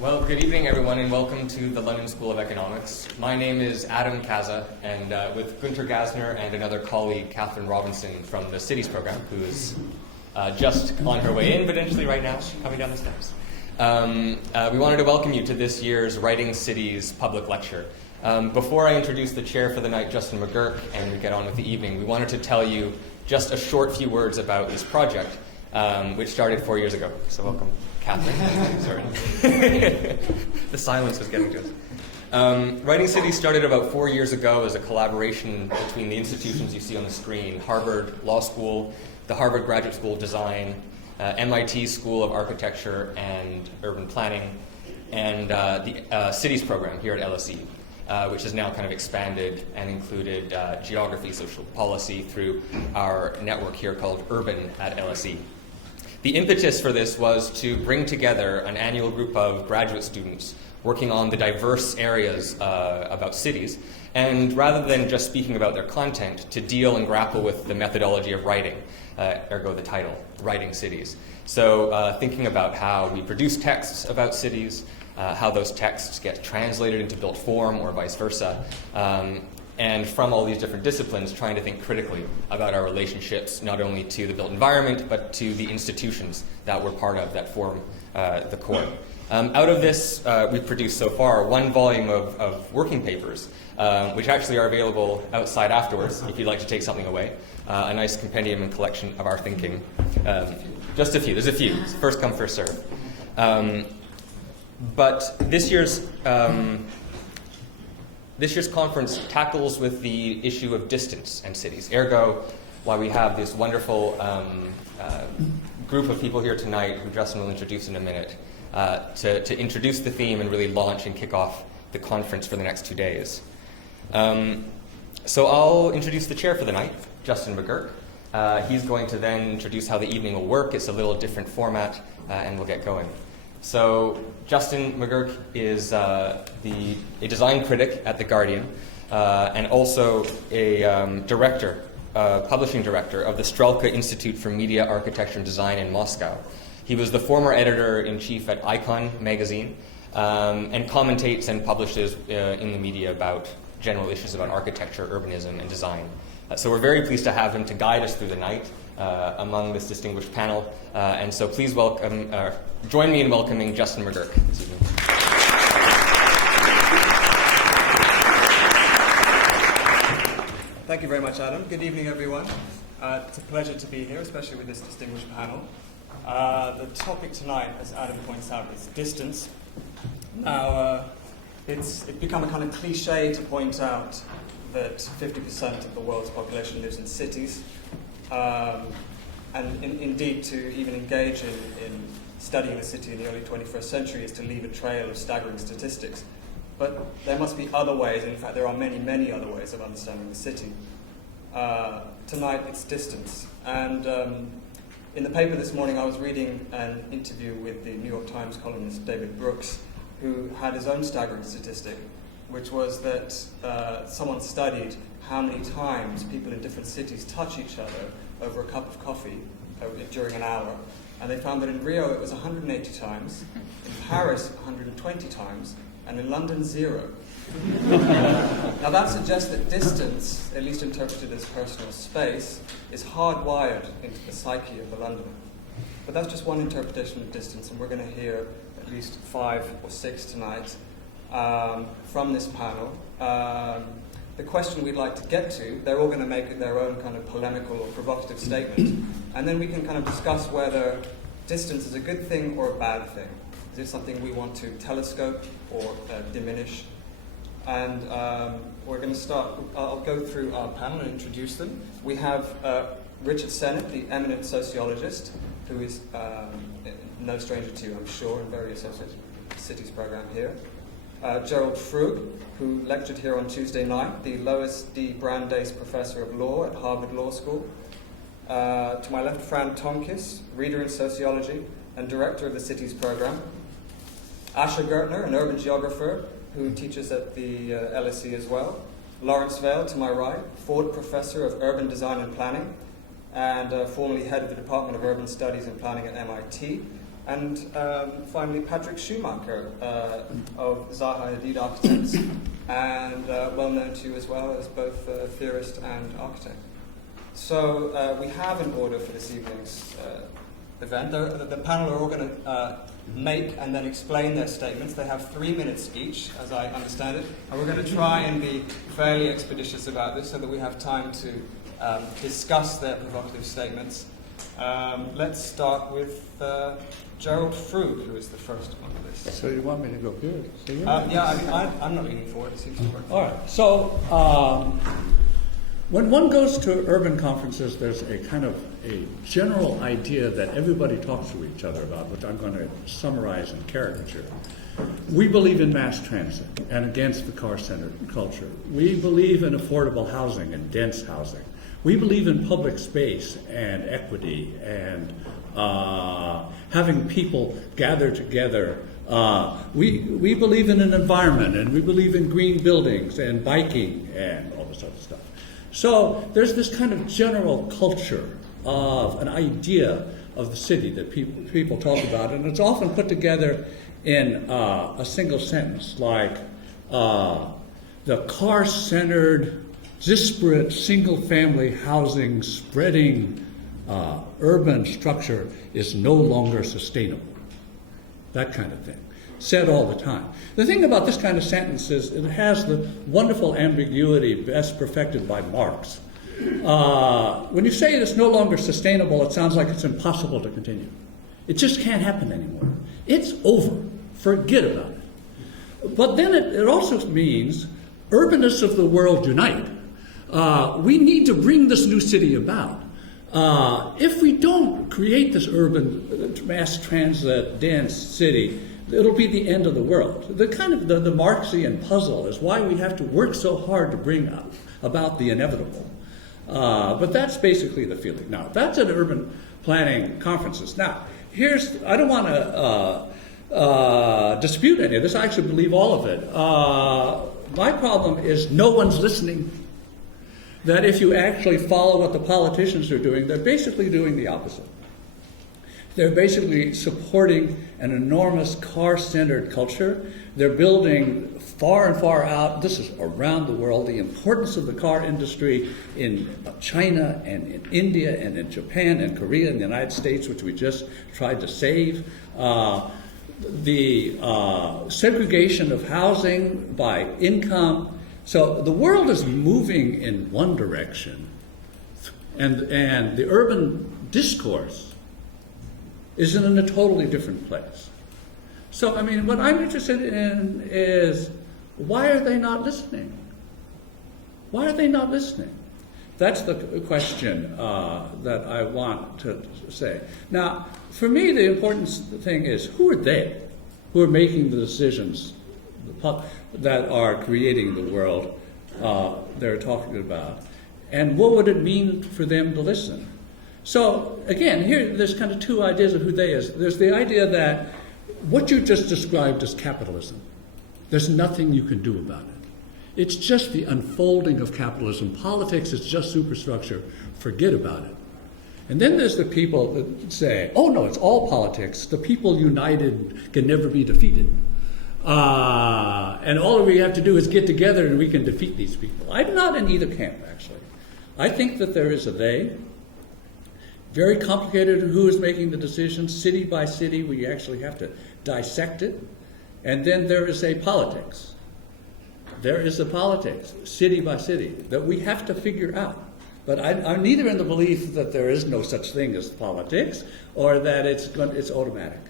Well, good evening, everyone, and welcome to the London School of Economics. My name is Adam Kaza, and with Günter Ghertner and another colleague, Catherine Robinson, from the Cities program, who is just on her way in, potentially right now, coming down the steps. We wanted to welcome you to this year's Writing Cities public lecture. Before I introduce the chair for the night, Justin McGuirk, and we get on with the evening, we wanted to tell you just a short few words about this project, which started 4 years ago. So welcome, Catherine. Sorry. The silence was getting to us. Writing Cities started about 4 years ago as a collaboration between the institutions you see on the screen: Harvard Law School, the Harvard Graduate School of Design, MIT School of Architecture and Urban Planning, and the Cities program here at LSE, which has now kind of expanded and included geography, social policy through our network here called Urban at LSE. The impetus for this was to bring together an annual group of graduate students working on the diverse areas about cities, and rather than just speaking about their content, to deal and grapple with the methodology of writing, ergo the title, Writing Cities. So thinking about how we produce texts about cities, how those texts get translated into built form or vice versa, and from all these different disciplines, trying to think critically about our relationships, not only to the built environment, but to the institutions that we're part of, that form the core. Out of this, we've produced so far one volume of working papers, which actually are available outside afterwards, if you'd like to take something away. A nice compendium and collection of our thinking. Just a few. There's a few. It's first come, first serve. But this year's conference tackles with the issue of distance and cities. Ergo, why we have this wonderful group of people here tonight, who Justin will introduce in a minute, to introduce the theme and really launch and kick off the conference for the next 2 days. So I'll introduce the chair for the night, Justin McGuirk. He's going to then introduce how the evening will work. It's a little different format, and we'll get going. So Justin McGuirk is a design critic at The Guardian, and also a publishing director of the Strelka Institute for Media, Architecture and Design in Moscow. He was the former editor-in-chief at Icon magazine, and commentates and publishes in the media about general issues about architecture, urbanism, and design. So we're very pleased to have him to guide us through the night among this distinguished panel. And so please join me in welcoming Justin McGuirk this evening. Thank you very much, Adam. Good evening, everyone. It's a pleasure to be here, especially with this distinguished panel. The topic tonight, as Adam points out, is distance. Now, it's become a kind of cliche to point out that 50% of the world's population lives in cities, and indeed to even engage in studying the city in the early 21st century is to leave a trail of staggering statistics. But there must be other ways, and in fact there are many, many other ways of understanding the city. Tonight it's distance. And in the paper this morning I was reading an interview with the New York Times columnist David Brooks, who had his own staggering statistic, which was that someone studied how many times people in different cities touch each other over a cup of coffee during an hour. And they found that in Rio it was 180 times, in Paris 120 times, and in London 0. Now that suggests that distance, at least interpreted as personal space, is hardwired into the psyche of the Londoner. But that's just one interpretation of distance, and we're going to hear at least 5 or 6 tonight from this panel. The question we'd like to get to, they're all going to make their own kind of polemical or provocative statement, and then we can kind of discuss whether distance is a good thing or a bad thing. Is it something we want to telescope or diminish? And we're going to start. I'll go through our panel and introduce them. We have Richard Sennett, the eminent sociologist, who is no stranger to you, I'm sure, and very associated with the Cities program here. Gerald Frug, who lectured here on Tuesday night, the Lois D. Brandeis Professor of Law at Harvard Law School. To my left, Fran Tonkiss, reader in sociology and director of the Cities program. Ghertner, an urban geographer who teaches at the LSE as well. Lawrence Vale, to my right, Ford Professor of Urban Design and Planning, and formerly head of the Department of Urban Studies and Planning at MIT. And finally, Patrik Schumacher of Zaha Hadid Architects, and well known to you as well as both theorist and architect. So we have an order for this evening's event. The panel are all going to make and then explain their statements. They have 3 minutes each, as I understand it, and we're going to try and be fairly expeditious about this so that we have time to discuss their provocative statements. Let's start with Gerald Frug, who is the first on the list. So you want me to go here? So Yeah, I'm not leaning forward. It seems to work. All right. So when one goes to urban conferences, there's a kind of a general idea that everybody talks to each other about, which I'm going to summarize and caricature. We believe in mass transit and against the car-centered culture. We believe in affordable housing and dense housing. We believe in public space and equity and having people gather together. We believe in an environment, and we believe in green buildings and biking and all this other stuff. So there's this kind of general culture of an idea of the city that people talk about, and it's often put together in a single sentence, like the car-centered, disparate, single-family housing spreading urban structure is no longer sustainable. That kind of thing, said all the time. The thing about this kind of sentence is it has the wonderful ambiguity best perfected by Marx. When you say it's no longer sustainable, it sounds like it's impossible to continue. It just can't happen anymore. It's over. Forget about it. But then it also means urbanists of the world unite. We need to bring this new city about. If we don't create this urban mass transit dense city, it'll be the end of the world. The kind of the Marxian puzzle is why we have to work so hard to bring about the inevitable. But that's basically the feeling. Now, that's at urban planning conferences. Now, I don't want to dispute any of this. I actually believe all of it. My problem is no one's listening. That if you actually follow what the politicians are doing, they're basically doing the opposite. They're basically supporting an enormous car-centered culture. They're building far and far out, this is around the world, the importance of the car industry in China and in India and in Japan and Korea and the United States, which we just tried to save. The segregation of housing by income. So the world is moving in one direction, and the urban discourse is in a totally different place. So, I mean, what I'm interested in is, why are they not listening? Why are they not listening? That's the question that I want to say. Now, for me, the important thing is, who are they who are making the decisions that are creating the world they're talking about? And what would it mean for them to listen? So, again, here there's kind of two ideas of who they is. There's the idea that what you just described as capitalism, there's nothing you can do about it. It's just the unfolding of capitalism. Politics is just superstructure. Forget about it. And then there's the people that say, oh no, it's all politics. The people united can never be defeated. And all we have to do is get together and we can defeat these people. I'm not in either camp, actually. I think that there is a they. Very complicated who is making the decisions, city by city. We actually have to dissect it. And then there is a politics. There is a politics, city by city, that we have to figure out. But I'm neither in the belief that there is no such thing as politics or that it's automatic.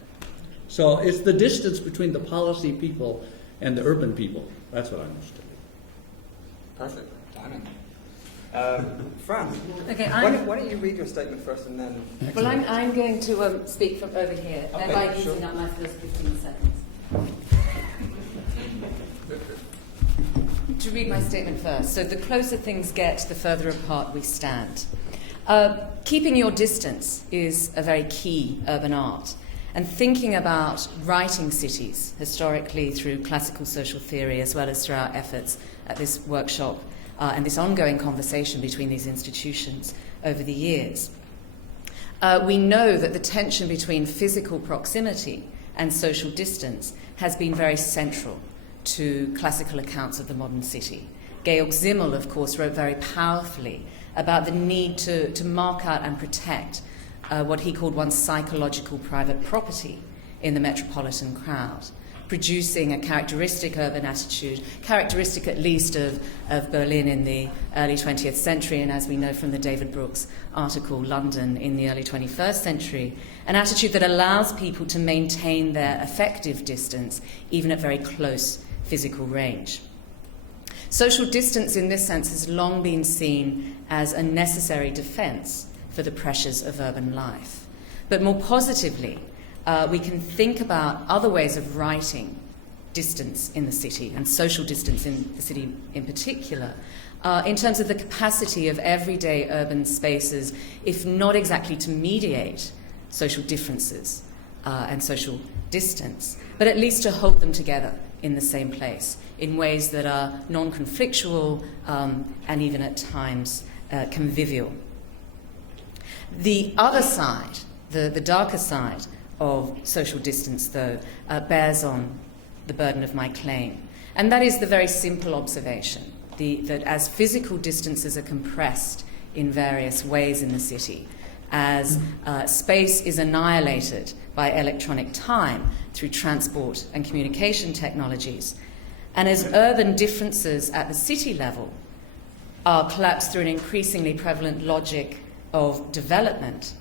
So it's the distance between the policy people and the urban people. That's what I'm interested in. Perfect. Timing. Fran, okay, why don't you read your statement first and then... Well, I'm going to speak from over here, Okay, thereby sure. using up my first 15 seconds. To read my statement first. So the closer things get, the further apart we stand. Keeping your distance is a very key urban art. And thinking about writing cities, historically through classical social theory, as well as through our efforts at this workshop and this ongoing conversation between these institutions over the years. We know that the tension between physical proximity and social distance has been very central to classical accounts of the modern city. Georg Simmel, of course, wrote very powerfully about the need to mark out and protect what he called one's psychological private property in the metropolitan crowd, producing a characteristic urban attitude, characteristic at least of Berlin in the early 20th century, and as we know from the David Brooks article, London in the early 21st century, an attitude that allows people to maintain their effective distance even at very close physical range. Social distance in this sense has long been seen as a necessary defence for the pressures of urban life. But more positively, we can think about other ways of writing distance in the city, and social distance in the city in particular, in terms of the capacity of everyday urban spaces, if not exactly to mediate social differences and social distance, but at least to hold them together in the same place in ways that are non-conflictual and even at times convivial. The other side, the darker side of social distance, though, bears on the burden of my claim. And that is the very simple observation that as physical distances are compressed in various ways in the city, as space is annihilated by electronic time through transport and communication technologies, and as urban differences at the city level are collapsed through an increasingly prevalent logic of development,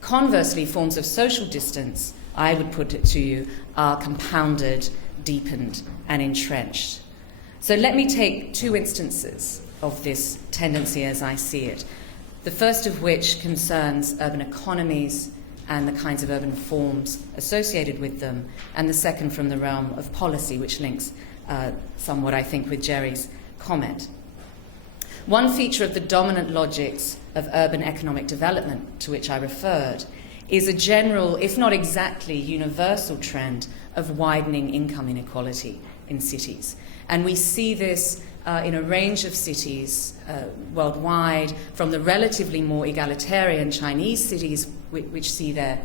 conversely, forms of social distance, I would put it to you, are compounded, deepened, and entrenched. So let me take two instances of this tendency as I see it. The first of which concerns urban economies and the kinds of urban forms associated with them, and the second from the realm of policy, which links somewhat, I think, with Jerry's comment. One feature of the dominant logics of urban economic development to which I referred is a general, if not exactly universal, trend of widening income inequality in cities. And we see this in a range of cities worldwide, from the relatively more egalitarian Chinese cities, which see their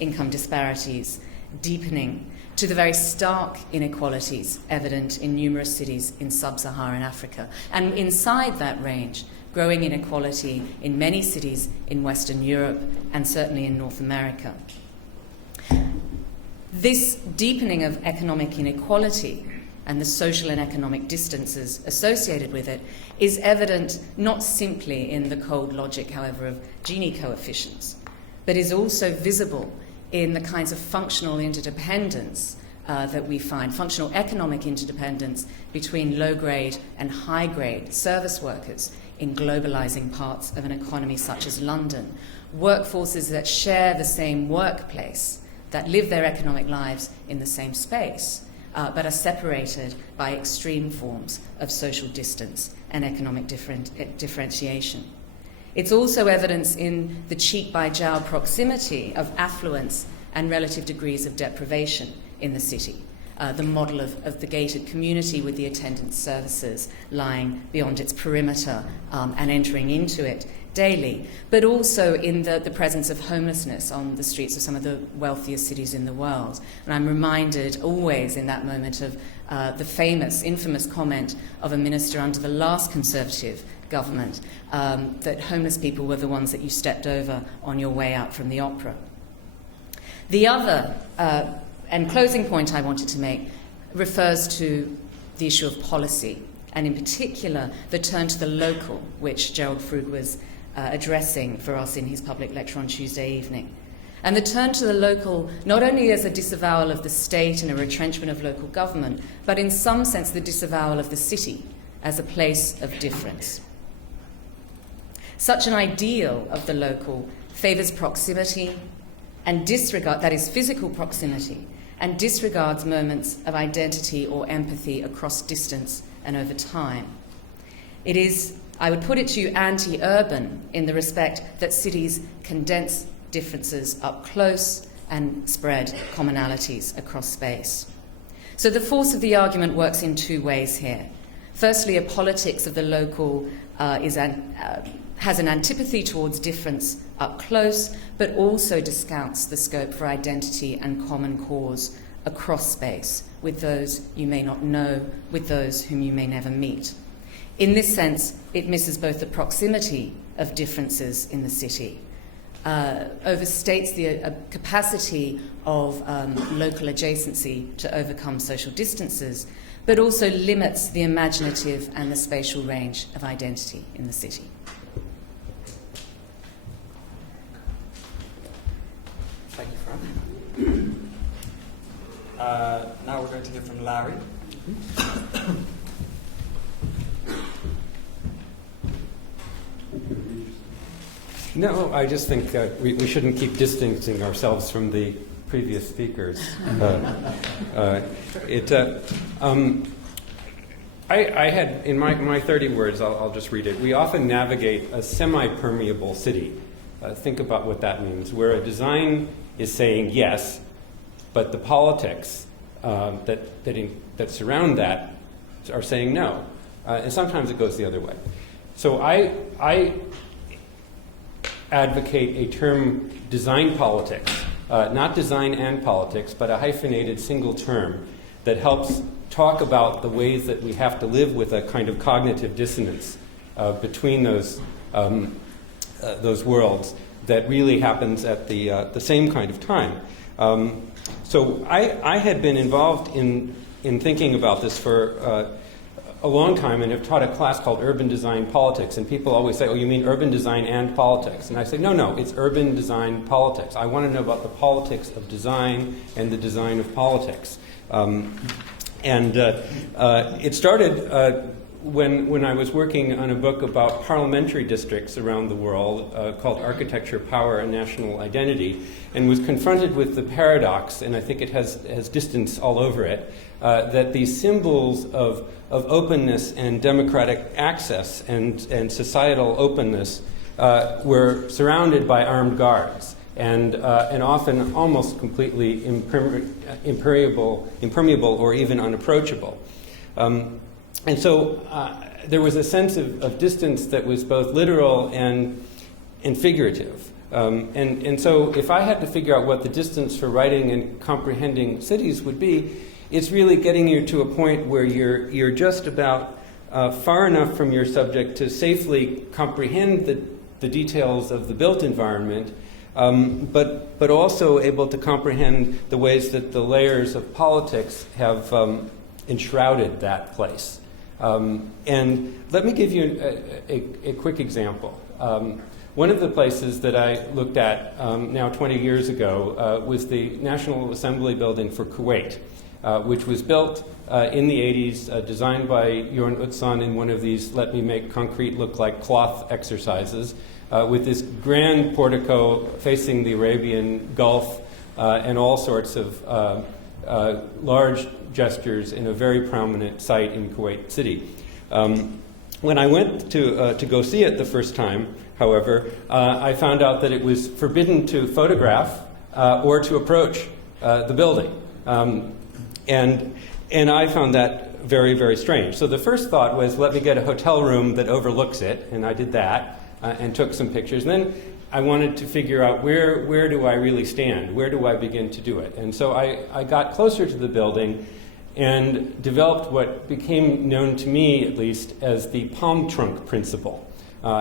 income disparities deepening, to the very stark inequalities evident in numerous cities in sub-Saharan Africa. And inside that range, growing inequality in many cities in Western Europe and certainly in North America. This deepening of economic inequality and the social and economic distances associated with it is evident not simply in the cold logic, however, of Gini coefficients, but is also visible in the kinds of functional interdependence that we find, functional economic interdependence between low-grade and high-grade service workers in globalizing parts of an economy such as London, workforces that share the same workplace, that live their economic lives in the same space, but are separated by extreme forms of social distance and economic differentiation. It's also evidence in the cheek-by-jowl proximity of affluence and relative degrees of deprivation in the city, the model of the gated community with the attendant services lying beyond its perimeter and entering into it daily, but also in the presence of homelessness on the streets of some of the wealthiest cities in the world. And I'm reminded always in that moment of the famous, infamous comment of a minister under the last Conservative government that homeless people were the ones that you stepped over on your way out from the opera. The other and closing point I wanted to make refers to the issue of policy, and in particular the turn to the local, which Gerald Frug was addressing for us in his public lecture on Tuesday evening. And the turn to the local, not only as a disavowal of the state and a retrenchment of local government, but in some sense the disavowal of the city as a place of difference. Such an ideal of the local favours proximity and disregard, that is physical proximity, and disregards moments of identity or empathy across distance and over time. It is, I would put it to you, anti-urban in the respect that cities condense differences up close and spread commonalities across space. So the force of the argument works in two ways here. Firstly, a politics of the local has an antipathy towards difference up close, but also discounts the scope for identity and common cause across space, with those you may not know, with those whom you may never meet. In this sense, it misses both the proximity of differences in the city, overstates the capacity of local adjacency to overcome social distances, but also limits the imaginative and the spatial range of identity in the city. Thank you, Fran. Now we're going to hear from Larry. No, I just think we shouldn't keep distancing ourselves from the previous speakers. I had, in my 30 words, I'll just read it. We often navigate a semi-permeable city. Think about what that means, where a design is saying yes, but the politics that surround that are saying no. And sometimes it goes the other way. So I advocate a term, design politics, not design and politics, but a hyphenated single term that helps talk about the ways that we have to live with a kind of cognitive dissonance between those worlds that really happens at the same kind of time. So I had been involved in thinking about this for a long time, and have taught a class called Urban Design Politics, and people always say, oh, you mean urban design and politics? And I say, no, it's urban design politics. I want to know about the politics of design and the design of politics. It started when I was working on a book about parliamentary districts around the world called Architecture, Power, and National Identity, and was confronted with the paradox, and I think it has distance all over it, that these symbols of openness and democratic access and societal openness were surrounded by armed guards and often almost completely impermeable or even unapproachable. And so there was a sense of distance that was both literal and figurative. And so if I had to figure out what the distance for writing and comprehending cities would be, it's really getting you to a point where you're just about far enough from your subject to safely comprehend the details of the built environment, but also able to comprehend the ways that the layers of politics have enshrouded that place. And let me give you a quick example. One of the places that I looked at now 20 years ago was the National Assembly building for Kuwait, which was built in the 80s, designed by Jorn Utzon in one of these let me make concrete look like cloth exercises, with this grand portico facing the Arabian Gulf and all sorts of large gestures in a very prominent site in Kuwait City. When I went to go see it the first time, however, I found out that it was forbidden to photograph or to approach the building. And I found that very, very strange. So the first thought was, let me get a hotel room that overlooks it, and I did that and took some pictures. And then I wanted to figure out where do I really stand? Where do I begin to do it? And so I got closer to the building and developed what became known to me, at least, as the palm trunk principle,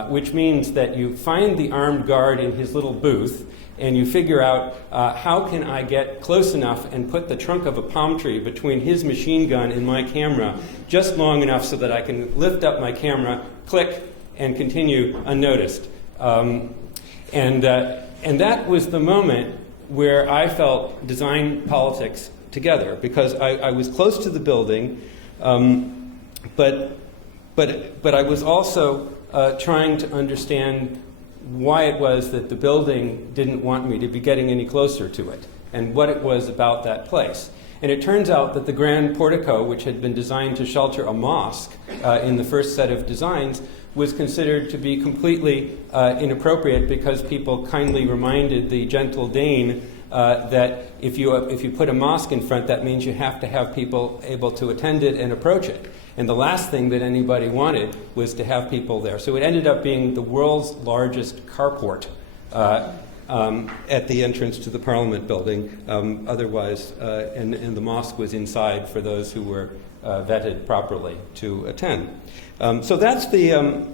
which means that you find the armed guard in his little booth and you figure out how can I get close enough and put the trunk of a palm tree between his machine gun and my camera just long enough so that I can lift up my camera, click, and continue unnoticed. And that was the moment where I felt design politics together, because I was close to the building, but I was also trying to understand why it was that the building didn't want me to be getting any closer to it, and what it was about that place. And it turns out that the grand portico, which had been designed to shelter a mosque in the first set of designs, was considered to be completely inappropriate because people kindly reminded the gentle Dane that if you put a mosque in front, that means you have to have people able to attend it and approach it. And the last thing that anybody wanted was to have people there. So it ended up being the world's largest carport at the entrance to the Parliament building. Otherwise, and the mosque was inside for those who were vetted properly to attend. So that's the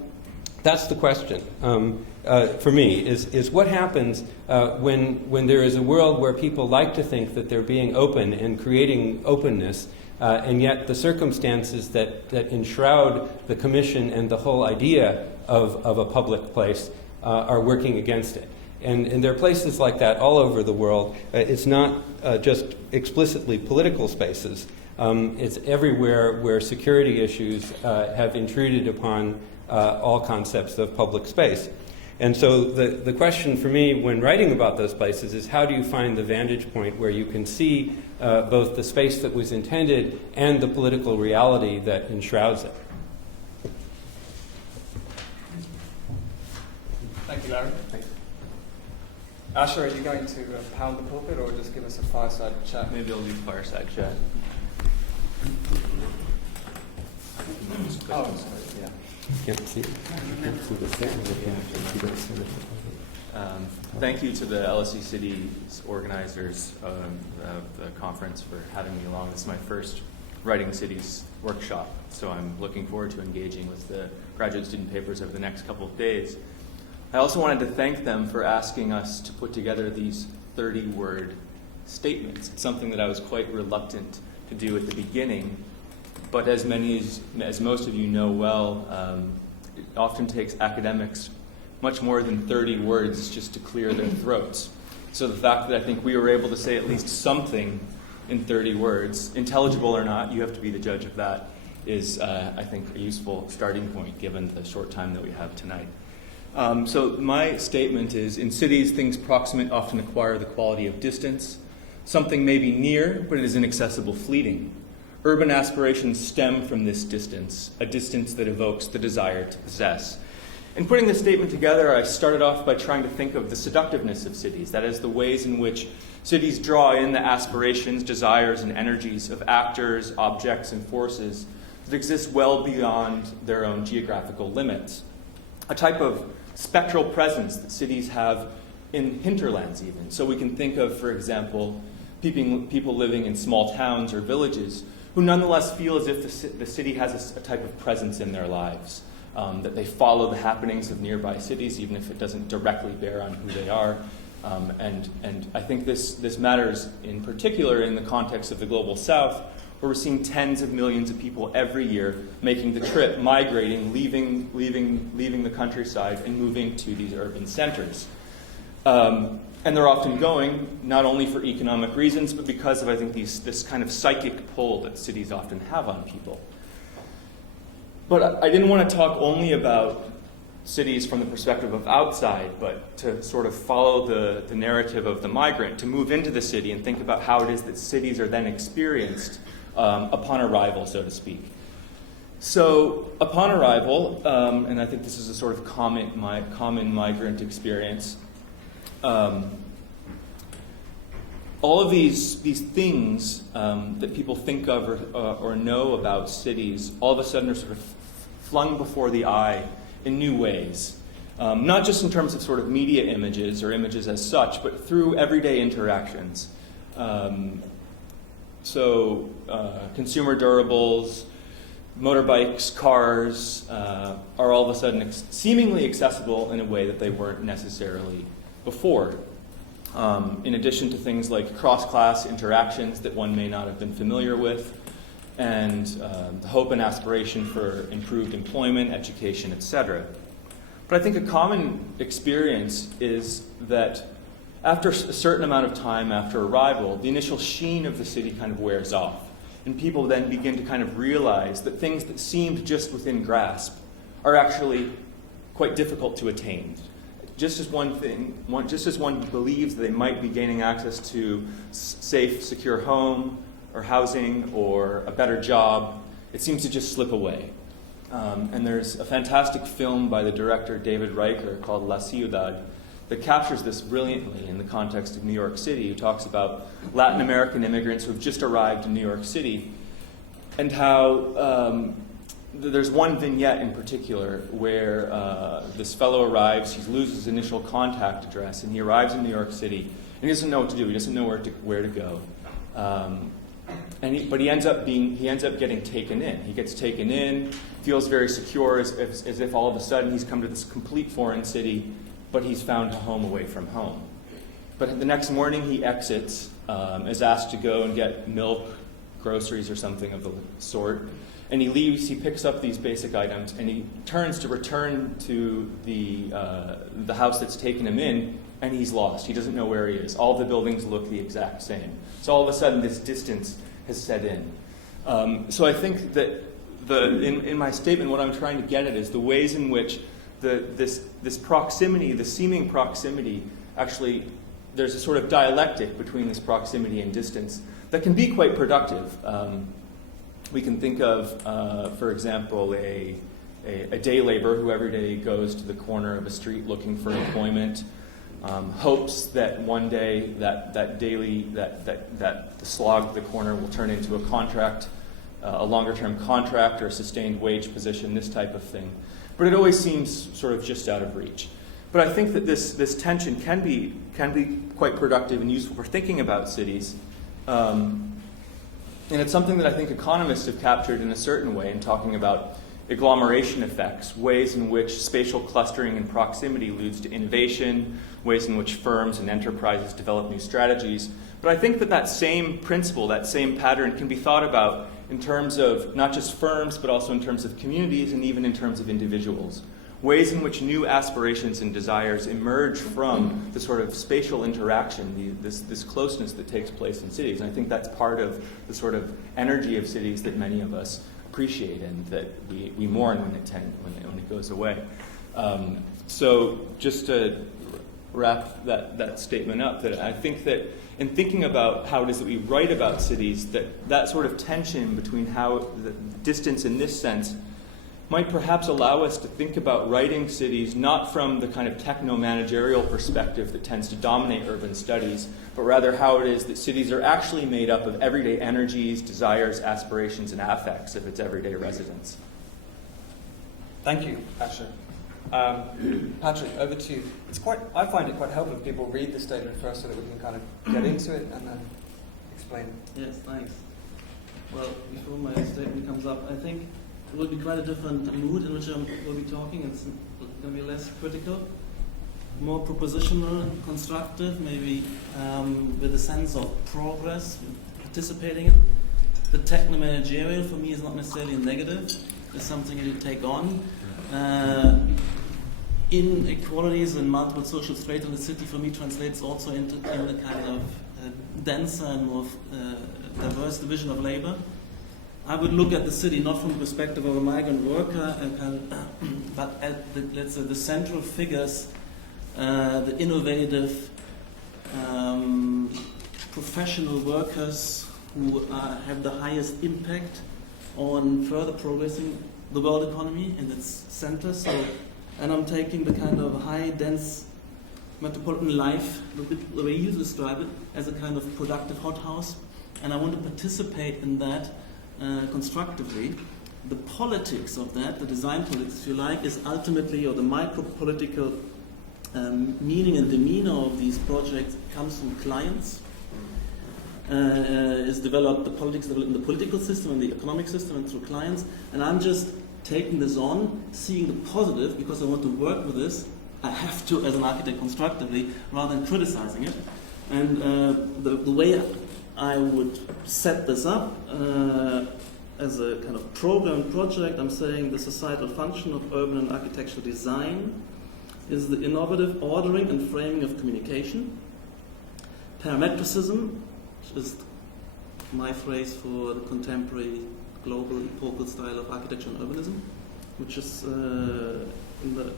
question for me, is what happens when there is a world where people like to think that they're being open and creating openness, and yet the circumstances that enshroud the commission and the whole idea of a public place are working against it. And there are places like that all over the world. It's not just explicitly political spaces. It's everywhere where security issues have intruded upon all concepts of public space. And so the question for me when writing about those places is, how do you find the vantage point where you can see both the space that was intended and the political reality that enshrouds it? Thank you, Larry. Thanks. Asher, are you going to pound the pulpit or just give us a fireside chat? Maybe I'll do fireside chat. Oh, sorry, yeah. Can't see it. Thank you to the LSE City's organizers of the conference for having me along. This is my first Writing Cities workshop, so I'm looking forward to engaging with the graduate student papers over the next couple of days. I also wanted to thank them for asking us to put together these 30-word statements. It's something that I was quite reluctant to do at the beginning, but as most of you know well, it often takes academics much more than 30 words just to clear their throats. So the fact that I think we were able to say at least something in 30 words, intelligible or not, you have to be the judge of that, is, I think, a useful starting point given the short time that we have tonight. So my statement is, in cities, things proximate often acquire the quality of distance. Something may be near, but it is inaccessible, fleeting. Urban aspirations stem from this distance, a distance that evokes the desire to possess. In putting this statement together, I started off by trying to think of the seductiveness of cities, that is, the ways in which cities draw in the aspirations, desires, and energies of actors, objects, and forces that exist well beyond their own geographical limits. A type of spectral presence that cities have in hinterlands even. So we can think of, for example, people living in small towns or villages who nonetheless feel as if the city has a type of presence in their lives, that they follow the happenings of nearby cities even if it doesn't directly bear on who they are. And I think this matters in particular in the context of the Global South, where we're seeing tens of millions of people every year making the trip, migrating, leaving the countryside and moving to these urban centers. And they're often going not only for economic reasons, but because of, I think, this kind of psychic pull that cities often have on people. But I didn't want to talk only about cities from the perspective of outside, but to sort of follow the narrative of the migrant, to move into the city and think about how it is that cities are then experienced upon arrival, so to speak. So upon arrival, and I think this is a sort of common migrant experience, all of these things that people think of or know about cities all of a sudden are sort of flung before the eye in new ways. Not just in terms of sort of media images or images as such, but through everyday interactions. So consumer durables, motorbikes, cars are all of a sudden seemingly accessible in a way that they weren't necessarily before. In addition to things like cross-class interactions that one may not have been familiar with, and the hope and aspiration for improved employment, education, etc. But I think a common experience is that after a certain amount of time after arrival, the initial sheen of the city kind of wears off. And people then begin to kind of realize that things that seemed just within grasp are actually quite difficult to attain. Just as one believes that they might be gaining access to safe, secure home or housing or a better job, it seems to just slip away. And there's a fantastic film by the director David Riker called La Ciudad that captures this brilliantly in the context of New York City, who talks about Latin American immigrants who have just arrived in New York City and how there's one vignette in particular where this fellow arrives, he loses his initial contact address, and he arrives in New York City, and he doesn't know what to do, he doesn't know where to go. But he ends up getting taken in. He gets taken in, feels very secure, as if all of a sudden he's come to this complete foreign city, but he's found a home away from home. But the next morning he exits, is asked to go and get milk, groceries, or something of the sort. And he leaves, he picks up these basic items, and he turns to return to the house that's taken him in, and he's lost. He doesn't know where he is. All the buildings look the exact same. So all of a sudden, this distance has set in. So I think that in my statement, what I'm trying to get at is the ways in which this proximity, the seeming proximity, actually, there's a sort of dialectic between this proximity and distance that can be quite productive. We can think of, for example, a day laborer who every day goes to the corner of a street looking for employment, hopes that one day that the slog of the corner will turn into a contract, a longer-term contract or a sustained wage position, this type of thing. But it always seems sort of just out of reach. But I think that this tension can be quite productive and useful for thinking about cities. And it's something that I think economists have captured in a certain way in talking about agglomeration effects, ways in which spatial clustering and proximity leads to innovation, ways in which firms and enterprises develop new strategies. But I think that same principle, that same pattern can be thought about in terms of not just firms, but also in terms of communities and even in terms of individuals. Ways in which new aspirations and desires emerge from the sort of spatial interaction, this closeness that takes place in cities. And I think that's part of the sort of energy of cities that many of us appreciate and that we mourn when it goes away. So just to wrap that statement up, that I think that in thinking about how it is that we write about cities, that sort of tension between how the distance in this sense might perhaps allow us to think about writing cities not from the kind of techno-managerial perspective that tends to dominate urban studies, but rather how it is that cities are actually made up of everyday energies, desires, aspirations, and affects of its everyday residents. Thank you, Asher. Patrik, over to you. I find it quite helpful if people read the statement first so that we can kind of get into it and then explain. Yes, thanks. Well, before my statement comes up, I think it will be quite a different mood in which I will be talking. It's going to be less critical, more propositional, constructive, maybe with a sense of progress, participating in. The techno-managerial for me is not necessarily a negative. It's something you take on. Inequalities and multiple social strata in the city for me translates also into a kind of denser and more diverse division of labor. I would look at the city not from the perspective of a migrant worker, but at let's say the central figures, the innovative professional workers who have the highest impact on further progressing the world economy in its center. And I'm taking the kind of high, dense metropolitan life, the way you describe it, as a kind of productive hothouse, and I want to participate in that constructively. The politics of that, the design politics, if you like, is ultimately, or the micro-political meaning and demeanor of these projects comes from clients. Is developed, the politics developed in the political system and the economic system and through clients. And I'm just taking this on, seeing the positive, because I want to work with this. I have to, as an architect, constructively, rather than criticizing it. And the way I would set this up as a kind of program project, I'm saying the societal function of urban and architectural design is the innovative ordering and framing of communication. Parametricism, which is my phrase for the contemporary global epochal style of architecture and urbanism, which is in the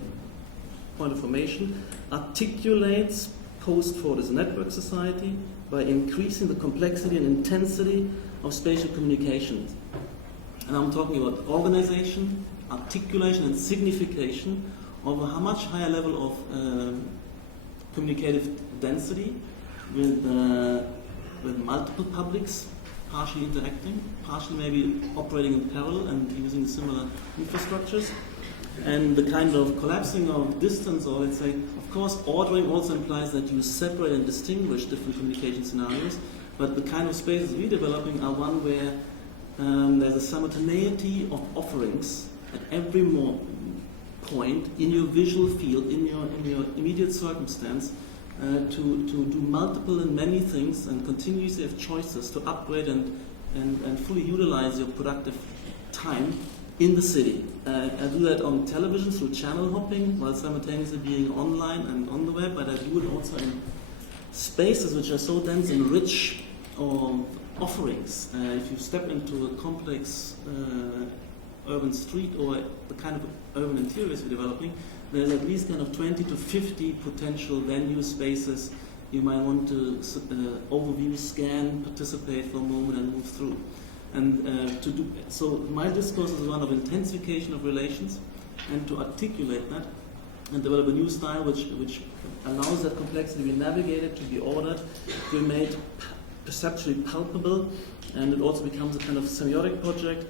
point of formation, articulates post-Fordist network society by increasing the complexity and intensity of spatial communications. And I'm talking about organization, articulation, and signification of a much higher level of communicative density with multiple publics partially interacting, partially maybe operating in parallel and using similar infrastructures. And the kind of collapsing of distance, or let's say, of course, ordering also implies that you separate and distinguish different communication scenarios, but the kind of spaces we're developing are one where there's a simultaneity of offerings at every point in your visual field, in your immediate circumstance, to do multiple and many things and continuously have choices to upgrade and fully utilize your productive time in the city. I do that on television through channel hopping while simultaneously being online and on the web, but I do it also in spaces which are so dense and rich of offerings. If you step into a complex urban street or the kind of urban interiors we're developing, there's at least kind of 20 to 50 potential venue spaces you might want to overview, scan, participate for a moment and move through. And so my discourse is one of intensification of relations and to articulate that and develop a new style which allows that complexity to be navigated, to be ordered, to be made perceptually palpable, and it also becomes a kind of semiotic project.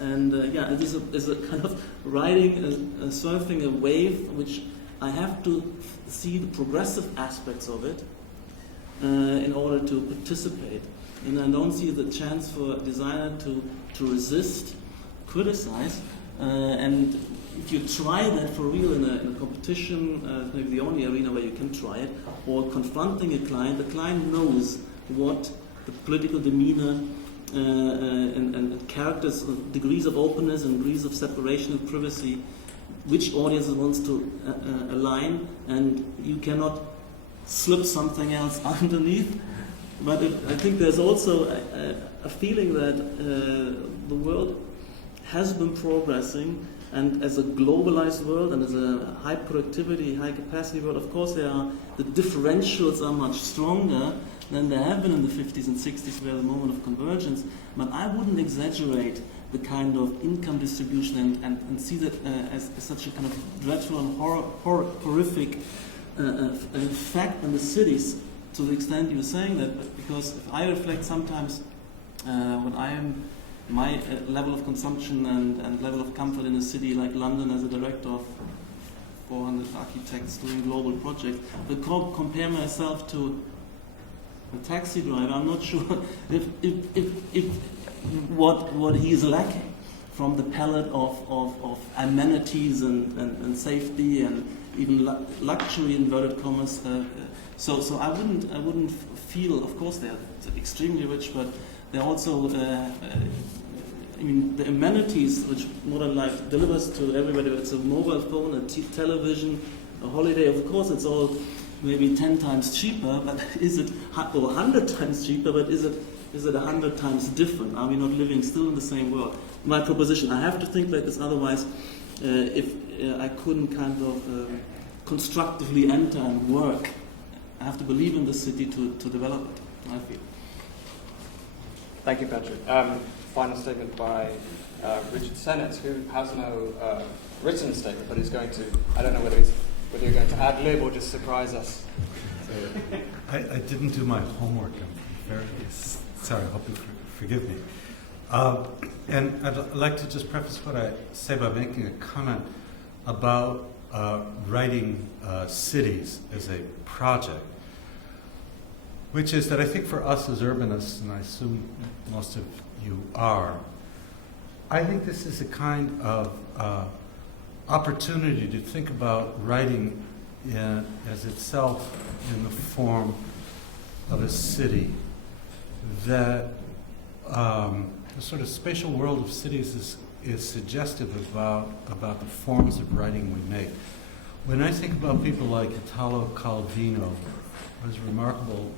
And it is a kind of riding, surfing a wave, which I have to see the progressive aspects of it in order to participate. And I don't see the chance for a designer to resist, criticize, and if you try that for real in a competition, maybe the only arena where you can try it, or confronting a client, the client knows what the political demeanor and characters, degrees of openness and degrees of separation and privacy, which audience it wants to align, and you cannot slip something else underneath. But I think there's also a feeling that the world has been progressing, and as a globalized world and as a high productivity, high capacity world, of course the differentials are much stronger than they have been in the 50s and 60s, where the moment of convergence. But I wouldn't exaggerate the kind of income distribution and see that as such a kind of dreadful and horrific fact in the cities, to the extent you were saying that, because if I reflect sometimes when I am my level of consumption and level of comfort in a city like London as a director of 400 architects doing global projects, but compare myself to a taxi driver, I'm not sure if what he is lacking from the palette of amenities and safety and even luxury, inverted commas. So I wouldn't feel. Of course, they're extremely rich, but they're also. The amenities which modern life delivers to everybody. It's a mobile phone, a television, a holiday. Of course, it's all maybe 10 times cheaper. But is it, or 100 times cheaper? But is it 100 times different? Are we not living still in the same world? My proposition. I have to think like this. Otherwise, if I couldn't kind of constructively enter and work. I have to believe in the city to develop it, I feel. Thank you, Patrik. Final statement by Richard Sennett, who has no written statement, but is going to, I don't know whether you're going to ad-lib or just surprise us. I didn't do my homework. I'm very sorry, I hope you forgive me. And I'd like to just preface what I say by making a comment about writing cities as a project, which is that I think for us as urbanists, and I assume most of you are, I think this is a kind of opportunity to think about writing as itself in the form of a city, that the sort of spatial world of cities is suggestive about the forms of writing we make. When I think about people like Italo Calvino, there's a remarkable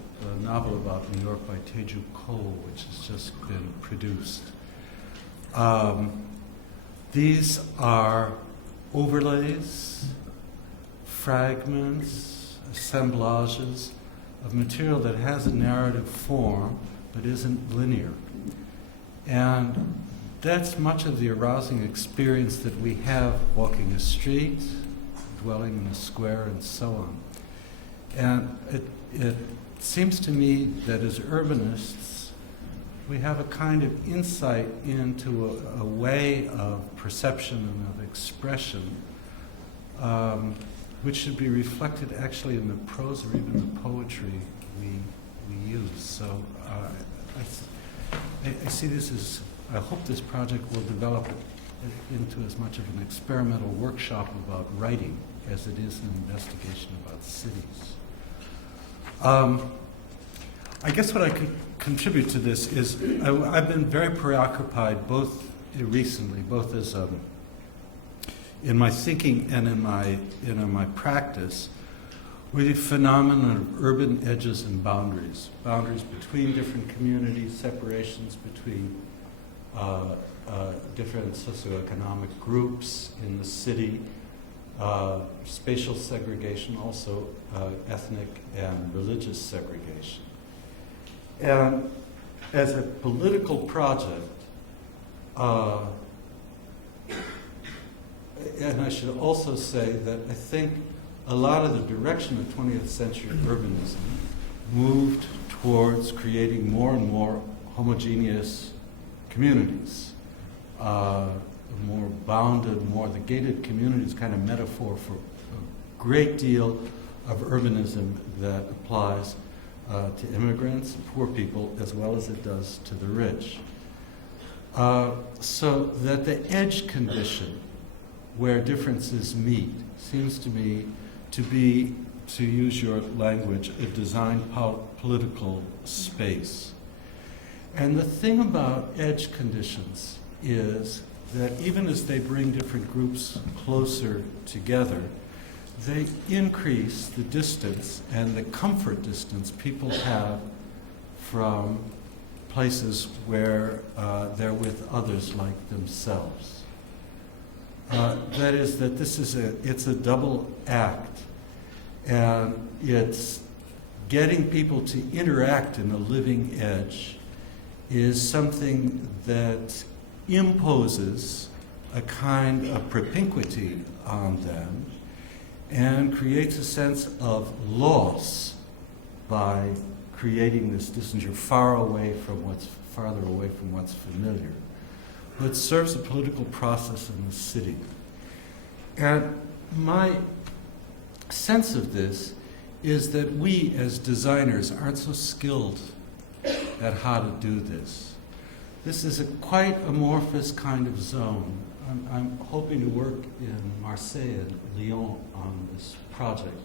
novel about New York by Teju Cole, which has just been produced. These are overlays, fragments, assemblages of material that has a narrative form but isn't linear. And that's much of the arousing experience that we have walking a street, dwelling in a square, and so on. And it seems to me that as urbanists, we have a kind of insight into a way of perception and of expression which should be reflected actually in the prose or even the poetry we use. So I see this as, I hope this project will develop into as much of an experimental workshop about writing as it is an investigation about cities. I guess what I could contribute to this is I've been very preoccupied both recently, both as in my thinking and in my practice, with the phenomenon of urban edges and boundaries between different communities, separations between different socioeconomic groups in the city, spatial segregation, also ethnic and religious segregation. And as a political project, and I should also say that I think a lot of the direction of 20th century urbanism moved towards creating more and more homogeneous communities, more bounded, more the gated communities kind of metaphor for a great deal of urbanism that applies to immigrants, poor people, as well as it does to the rich. So that the edge condition where differences meet seems to me to be, to use your language, a design political space. And the thing about edge conditions is that even as they bring different groups closer together, they increase the distance and the comfort distance people have from places where they're with others like themselves. That is, that it's a double act, and it's getting people to interact in a living edge is something that imposes a kind of propinquity on them and creates a sense of loss by creating this distance. You're farther away from what's familiar. But it serves a political process in the city. And my sense of this is that we as designers aren't so skilled at how to do this. This is a quite amorphous kind of zone. I'm hoping to work in Marseille and Lyon on this project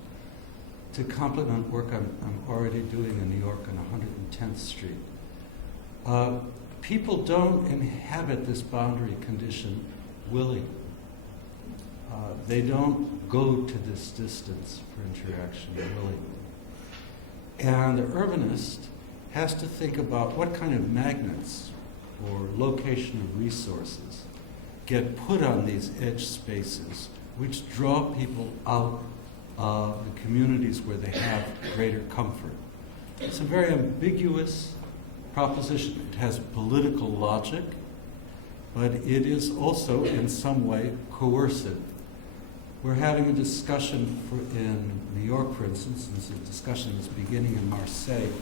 to complement work I'm already doing in New York on 110th Street. People don't inhabit this boundary condition willingly. They don't go to this distance for interaction willingly. And the urbanist has to think about what kind of magnets or location of resources get put on these edge spaces, which draw people out of the communities where they have greater comfort. It's a very ambiguous proposition. It has political logic, but it is also in some way coercive. We're having a discussion in New York, for instance, and a discussion that's beginning in Marseille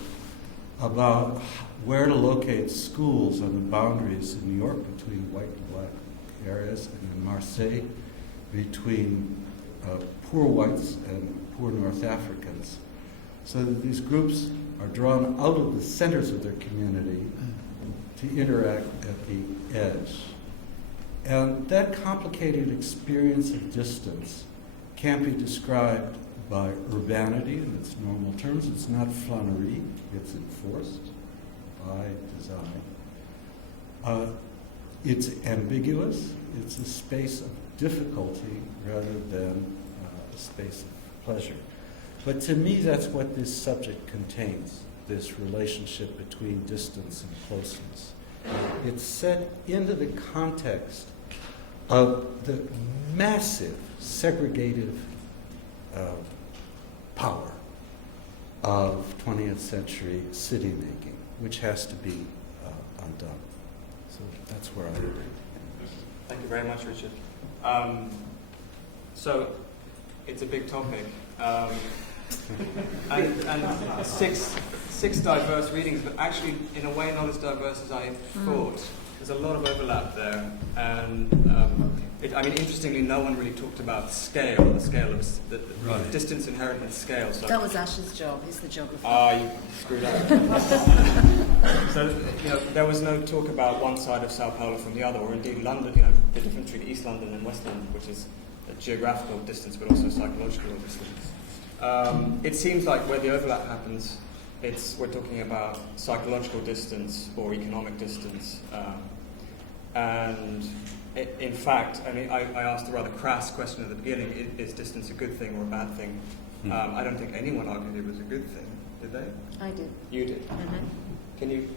about where to locate schools on the boundaries in New York between white and black areas, and in Marseille between poor whites and poor North Africans, so that these groups are drawn out of the centers of their community to interact at the edge. And that complicated experience of distance can't be described by urbanity in its normal terms. It's not flânerie, it's enforced by design. It's ambiguous, it's a space of difficulty rather than a space of pleasure. But to me, that's what this subject contains, this relationship between distance and closeness. It's set into the context of the massive segregative power of 20th century city making, which has to be undone. So that's where I agree. Thank you very much, Richard. So it's a big topic. And six 6 diverse readings, but actually, in a way, not as diverse as I thought. There's a lot of overlap there, and interestingly, no one really talked about scale, the scale of the distance inherent in scale. So That was Ash's job. He's the geographer. you screwed up. So there was no talk about one side of Sao Paulo from the other, or indeed London. The difference between East London and West London, which is a geographical distance, but also psychological distance. It seems like where the overlap happens, we're talking about psychological distance or economic distance. In fact, I asked a rather crass question at the beginning, is distance a good thing or a bad thing? I don't think anyone argued it was a good thing, did they? I did. You did? Mm-hmm. Can you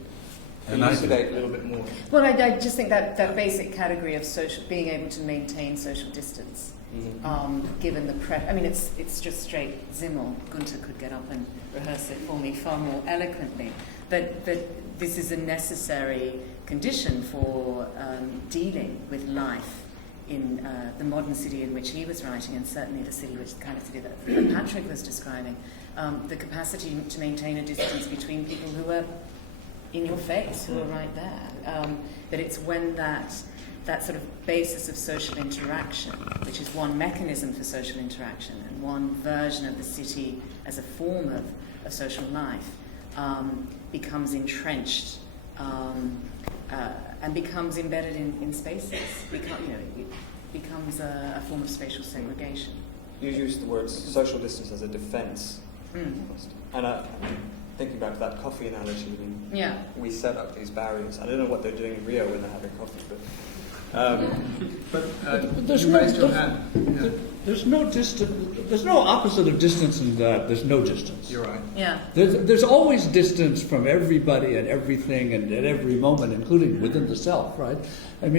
And I elucidate a little bit more? Well, I just think that basic category of being able to maintain social distance, given the it's just straight Zimmel. Gunther could get up and rehearse it for me far more eloquently. But this is a necessary condition for dealing with life in the modern city in which he was writing, and certainly the kind of city that Patrik was describing. The capacity to maintain a distance between people who are in your face, who are right there. That it's when that sort of basis of social interaction, which is one mechanism for social interaction and one version of the city as a form of social life, becomes entrenched and becomes embedded in spaces. It becomes a form of spatial segregation. You used the word social distance as a defense. And thinking back to that coffee analogy, we set up these barriers. I don't know what they're doing in Rio when they're having coffee, but you raised your hand. Yeah. There's no distance. There's no opposite of distance in that there's no distance. You're right. Yeah. There's always distance from everybody and everything and at every moment, including within the self, right?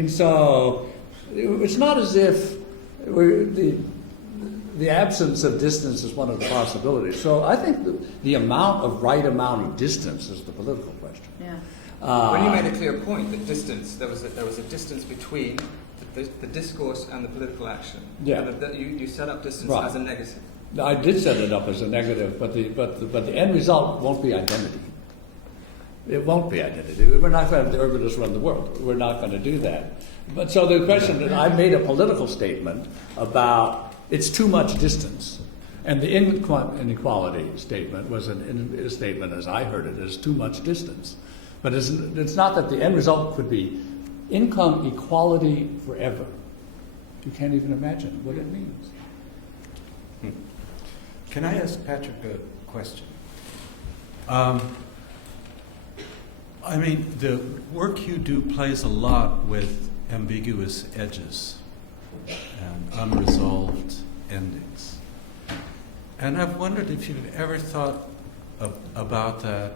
So it's not as if the absence of distance is one of the possibilities. So I think the right amount of distance is the political question. Yeah. When you made a clear point that distance, there was a distance between the discourse and the political action. Yeah. And you set up distance as a negative. I did set it up as a negative, but the end result won't be identity. It won't be identity. We're not going to have the urbanists run the world. We're not going to do that. But so the question that I made a political statement about it's too much distance. And the inequality statement was a statement, as I heard it, as too much distance. But it's not that the end result could be income equality forever. You can't even imagine what it means. Can I ask Patrik a question? The work you do plays a lot with ambiguous edges and unresolved endings. And I've wondered if you've ever thought about that,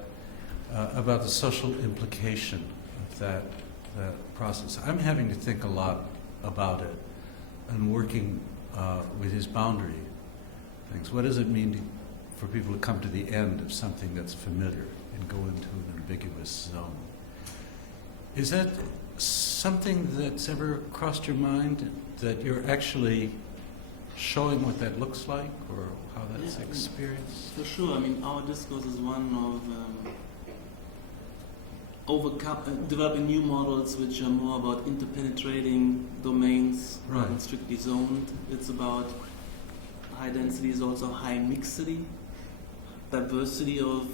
about the social implication of that process. I'm having to think a lot about it and working with his boundary things. What does it mean for people to come to the end of something that's familiar and go into an ambiguous zone? Is that something that's ever crossed your mind, that you're actually showing what that looks like or how that's experienced? For sure. Our discourse is one of developing new models which are more about interpenetrating domains rather than strictly zoned. It's about high density is also high mixity, diversity of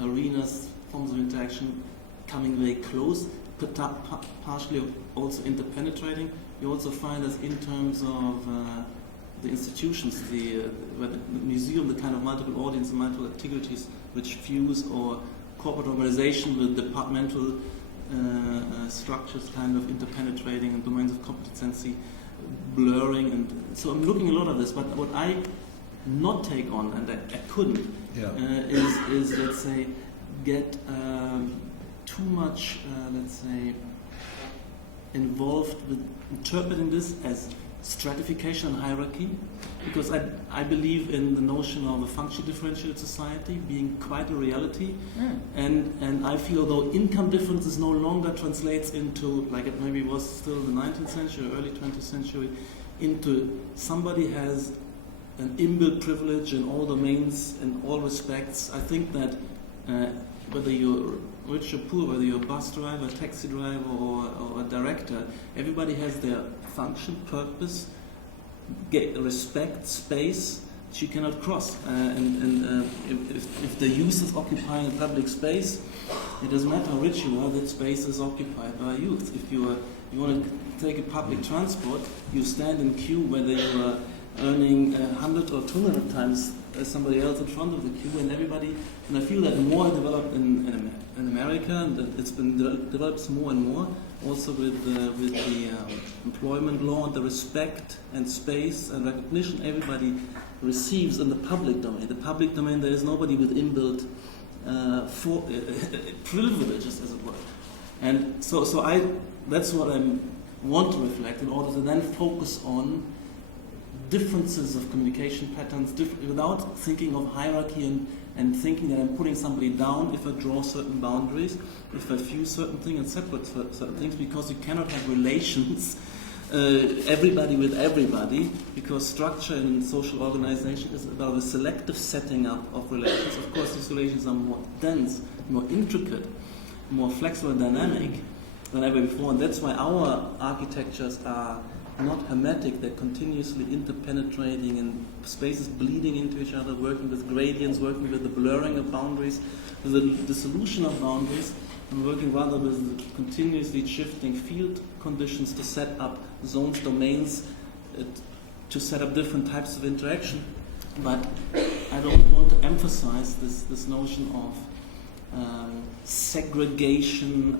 arenas, forms of interaction coming very close, partially also interpenetrating. You also find us in terms of the institutions, the museum, the kind of multiple audience and multiple activities which fuse, or corporate organization with departmental structures kind of interpenetrating and domains of competency blurring. And so I'm looking a lot at this, but what I not take on, and I couldn't, is let's say get too much let's say involved with interpreting this as stratification and hierarchy, because I believe in the notion of a functionally differentiated society being quite a reality, and I feel though income differences no longer translates into, like it maybe was still the 19th century or early 20th century, into somebody has an inbuilt privilege in all domains, in all respects. I think that whether you're rich or poor, whether you're a bus driver, a taxi driver, or a director, everybody has their function, purpose, respect, space that you cannot cross. If the youth is occupying a public space, it doesn't matter how rich you are, that space is occupied by youth. If you want to take a public transport, you stand in queue whether you are earning 100 or 200 times somebody else in front of the queue, and everybody, and I feel that more developed in America, and that it's been developed more and more, also with the employment law, and the respect and space and recognition everybody receives in the public domain. The public domain, there is nobody with inbuilt privileges, as it were. And so that's what I want to reflect in order to then focus on differences of communication patterns without thinking of hierarchy and thinking that I'm putting somebody down if I draw certain boundaries, if I fuse certain things and separate certain things, because you cannot have relations everybody with everybody, because structure in social organization is about a selective setting up of relations. Of course, these relations are more dense, more intricate, more flexible and dynamic than ever before, and that's why our architectures are not hermetic. They're continuously interpenetrating and spaces bleeding into each other, working with gradients, working with the blurring of boundaries, with the dissolution of boundaries, and working rather with continuously shifting field conditions to set up zones, domains, to set up different types of interaction. But I don't want to emphasize this notion of segregation,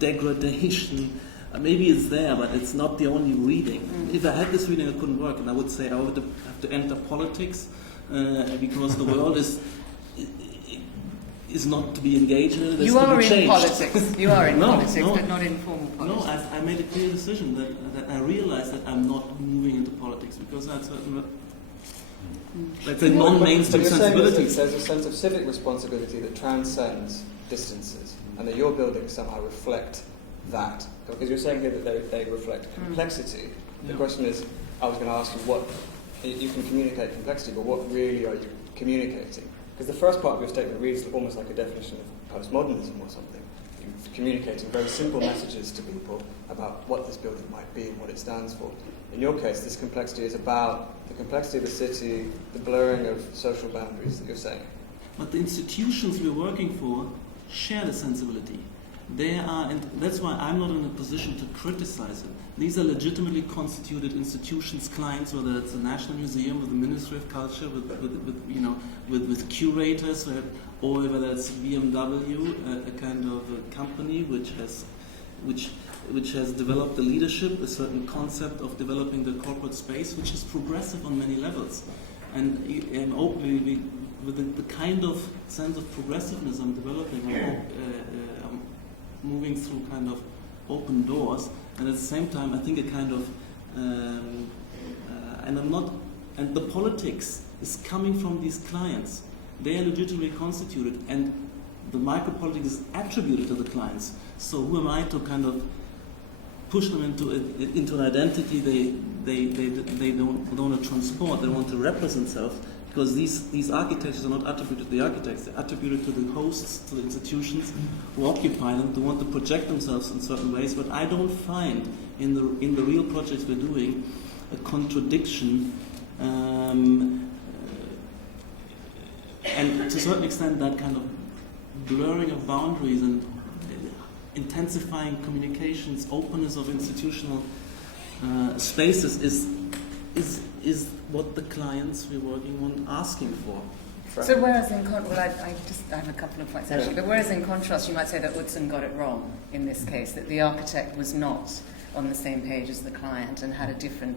degradation. Maybe it's there, but it's not the only reading. If I had this reading, it couldn't work, and I would say I would have to enter politics because the world is not to be engaged in. You are in politics. You are in politics, but not in formal politics. No, I made a clear decision that I realized that I'm not moving into politics because that's a non-mainstream sensibility. There's a sense of civic responsibility that transcends distances, and that your buildings somehow reflect that. Because you're saying here that they reflect complexity. The question is, I was going to ask you what, you can communicate complexity, but what really are you communicating? Because the first part of your statement reads almost like a definition of postmodernism or something. You're communicating very simple messages to people about what this building might be and what it stands for. In your case, this complexity is about the complexity of the city, the blurring of social boundaries that you're saying. But the institutions we're working for share the sensibility. They are, and that's why I'm not in a position to criticize it. These are legitimately constituted institutions, clients, whether it's the National Museum with the Ministry of Culture, with curators, or whether it's BMW, a kind of a company which has developed the leadership, a certain concept of developing the corporate space, which is progressive on many levels, and with the kind of sense of progressiveness I'm developing. Moving through kind of open doors, and at the same time, I think a kind of, and the politics is coming from these clients. They are legitimately constituted, and the micropolitics is attributed to the clients. So who am I to kind of push them into an identity they don't want to transport, they want to represent themselves? Because these architectures are not attributed to the architects, they're attributed to the hosts, to the institutions who occupy them, to want to project themselves in certain ways. But I don't find in the real projects we're doing a contradiction, and to a certain extent that kind of blurring of boundaries and intensifying communications, openness of institutional spaces is what the clients we're working on asking for. So whereas I have a couple of points actually, but whereas in contrast you might say that Utzon got it wrong in this case, that the architect was not on the same page as the client and had a different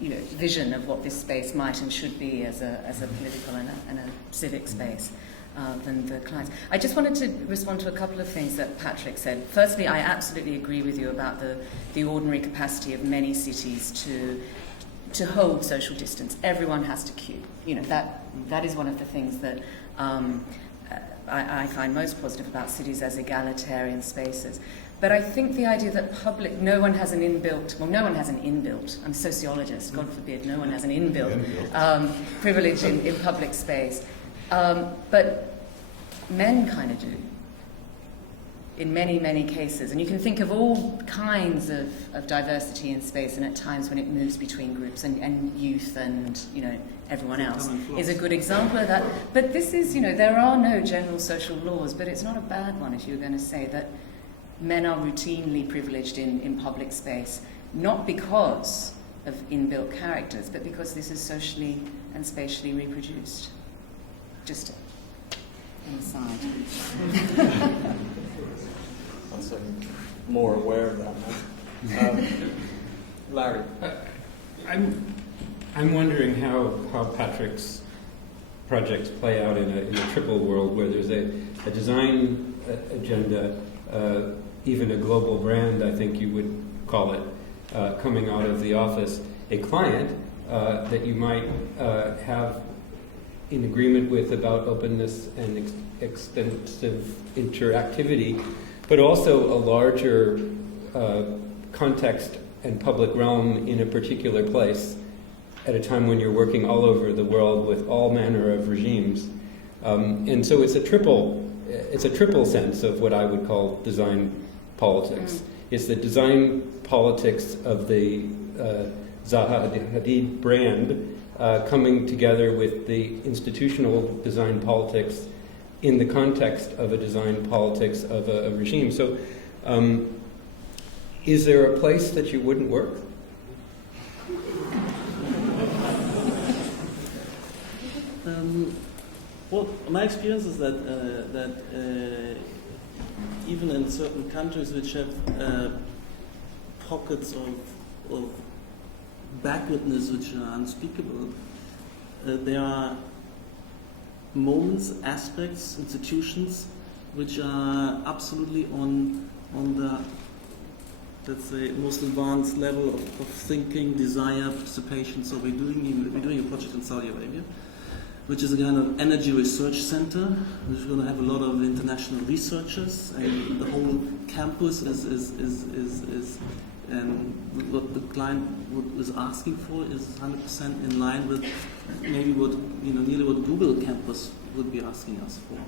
vision of what this space might and should be as a political and a civic space than the clients. I just wanted to respond to a couple of things that Patrik said. Firstly, I absolutely agree with you about the ordinary capacity of many cities to hold social distance. Everyone has to queue. That is one of the things that I find most positive about cities as egalitarian spaces. But I think the idea that no one has an inbuilt, I'm a sociologist, God forbid, no one has an inbuilt privilege in public space. But men kind of do, in many, many cases. And you can think of all kinds of diversity in space, and at times when it moves between groups, and youth and, everyone else is a good example of that. But this is, there are no general social laws, but it's not a bad one if you're going to say that men are routinely privileged in public space, not because of inbuilt characters, but because this is socially and spatially reproduced. Just an aside. I'm more aware of that now. Larry? I'm wondering how Patrik's projects play out in a triple world where there's a design agenda, even a global brand, I think you would call it, coming out of the office, a client that you might have in agreement with about openness and extensive interactivity, but also a larger context and public realm in a particular place at a time when you're working all over the world with all manner of regimes. And so it's a triple sense of what I would call design politics. It's the design politics of the Zaha Hadid brand coming together with the institutional design politics in the context of a design politics of a regime. So is there a place that you wouldn't work? Well, my experience is that even in certain countries which have pockets of backwardness which are unspeakable, there are moments, aspects, institutions which are absolutely on the, let's say, most advanced level of thinking, desire, participation. So we're doing a project in Saudi Arabia, which is a kind of energy research center, which is going to have a lot of international researchers, and the whole campus is and what the client was asking for is 100% in line with maybe what nearly what Google campus would be asking us for.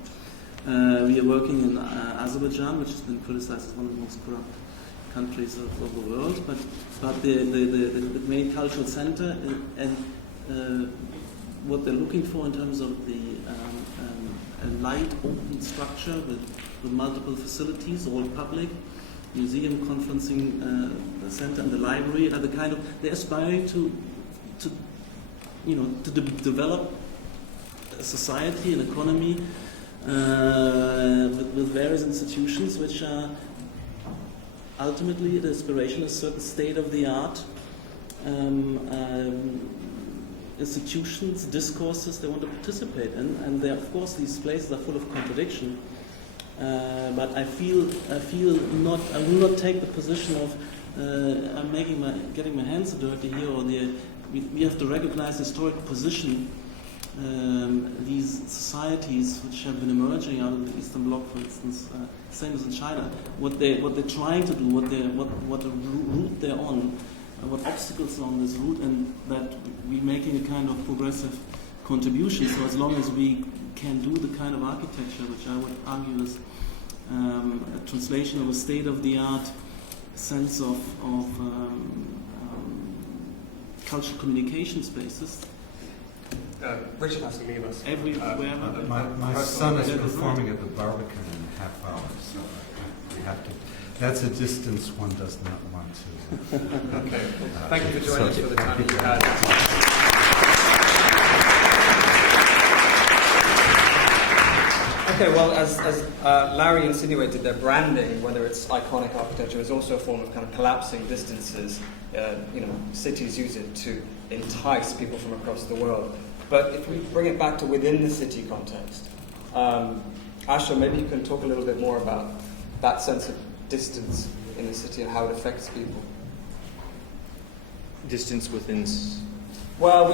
We are working in Azerbaijan, which has been criticized as one of the most corrupt countries of the world, but the main cultural center and what they're looking for in terms of a light, open structure with multiple facilities, all public, museum, conferencing center, and the library are the kind of, they're aspiring to develop a society, an economy with various institutions which are ultimately the aspiration of a certain state-of-the-art institutions, discourses they want to participate in, and of course these places are full of contradiction. But I will not take the position of I'm getting my hands dirty here, or we have to recognize the historic position these societies which have been emerging out of the Eastern Bloc, for instance, same as in China, what they're trying to do, what the route they're on, what obstacles are on this route, and that we're making a kind of progressive contribution. So as long as we can do the kind of architecture, which I would argue is a translation of a state-of-the-art sense of cultural communication spaces. Richard has to leave us. My son is performing at the Barbican in a half hour, so we have to. That's a distance one does not want to. Okay. Thank you for joining us for the time that you had. Okay, well, as Larry insinuated, their branding, whether it's iconic architecture, is also a form of kind of collapsing distances. Cities use it to entice people from across the world. But if we bring it back to within the city context, Asha, maybe you can talk a little bit more about that sense of distance in the city and how it affects people. Distance within... Well,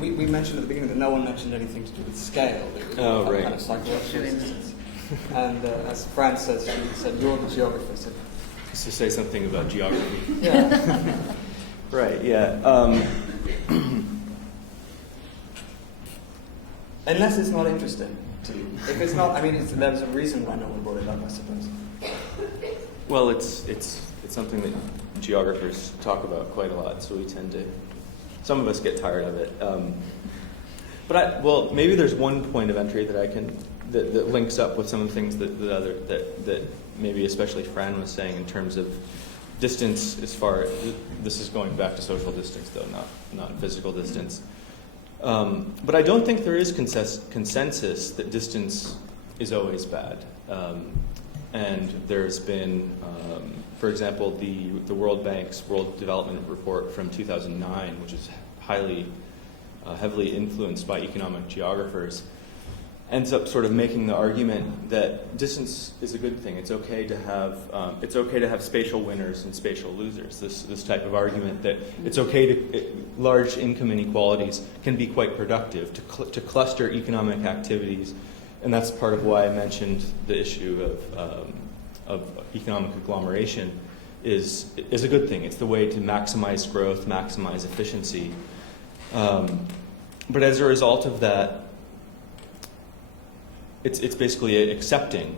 we mentioned at the beginning that no one mentioned anything to do with scale. Oh, right. Kind of psychological distance. And as Fran said, she said, you're the geographer. So. Just to say something about geography. Yeah. Right, yeah. Unless it's not interesting to you. If it's not, I mean, there's a reason why no one brought it up, I suppose. Well, it's something that geographers talk about quite a lot, so we tend to, some of us get tired of it. But maybe there's one point of entry that I can, that links up with some of the things that maybe especially Fran was saying in terms of distance this is going back to social distance though, not physical distance. But I don't think there is consensus that distance is always bad. And there's been, for example, the World Bank's World Development Report from 2009, which is heavily influenced by economic geographers, ends up sort of making the argument that distance is a good thing. It's okay to have spatial winners and spatial losers. This type of argument that it's okay large income inequalities can be quite productive to cluster economic activities, and that's part of why I mentioned the issue of economic agglomeration is a good thing. It's the way to maximize growth, maximize efficiency. But as a result of that, it's basically accepting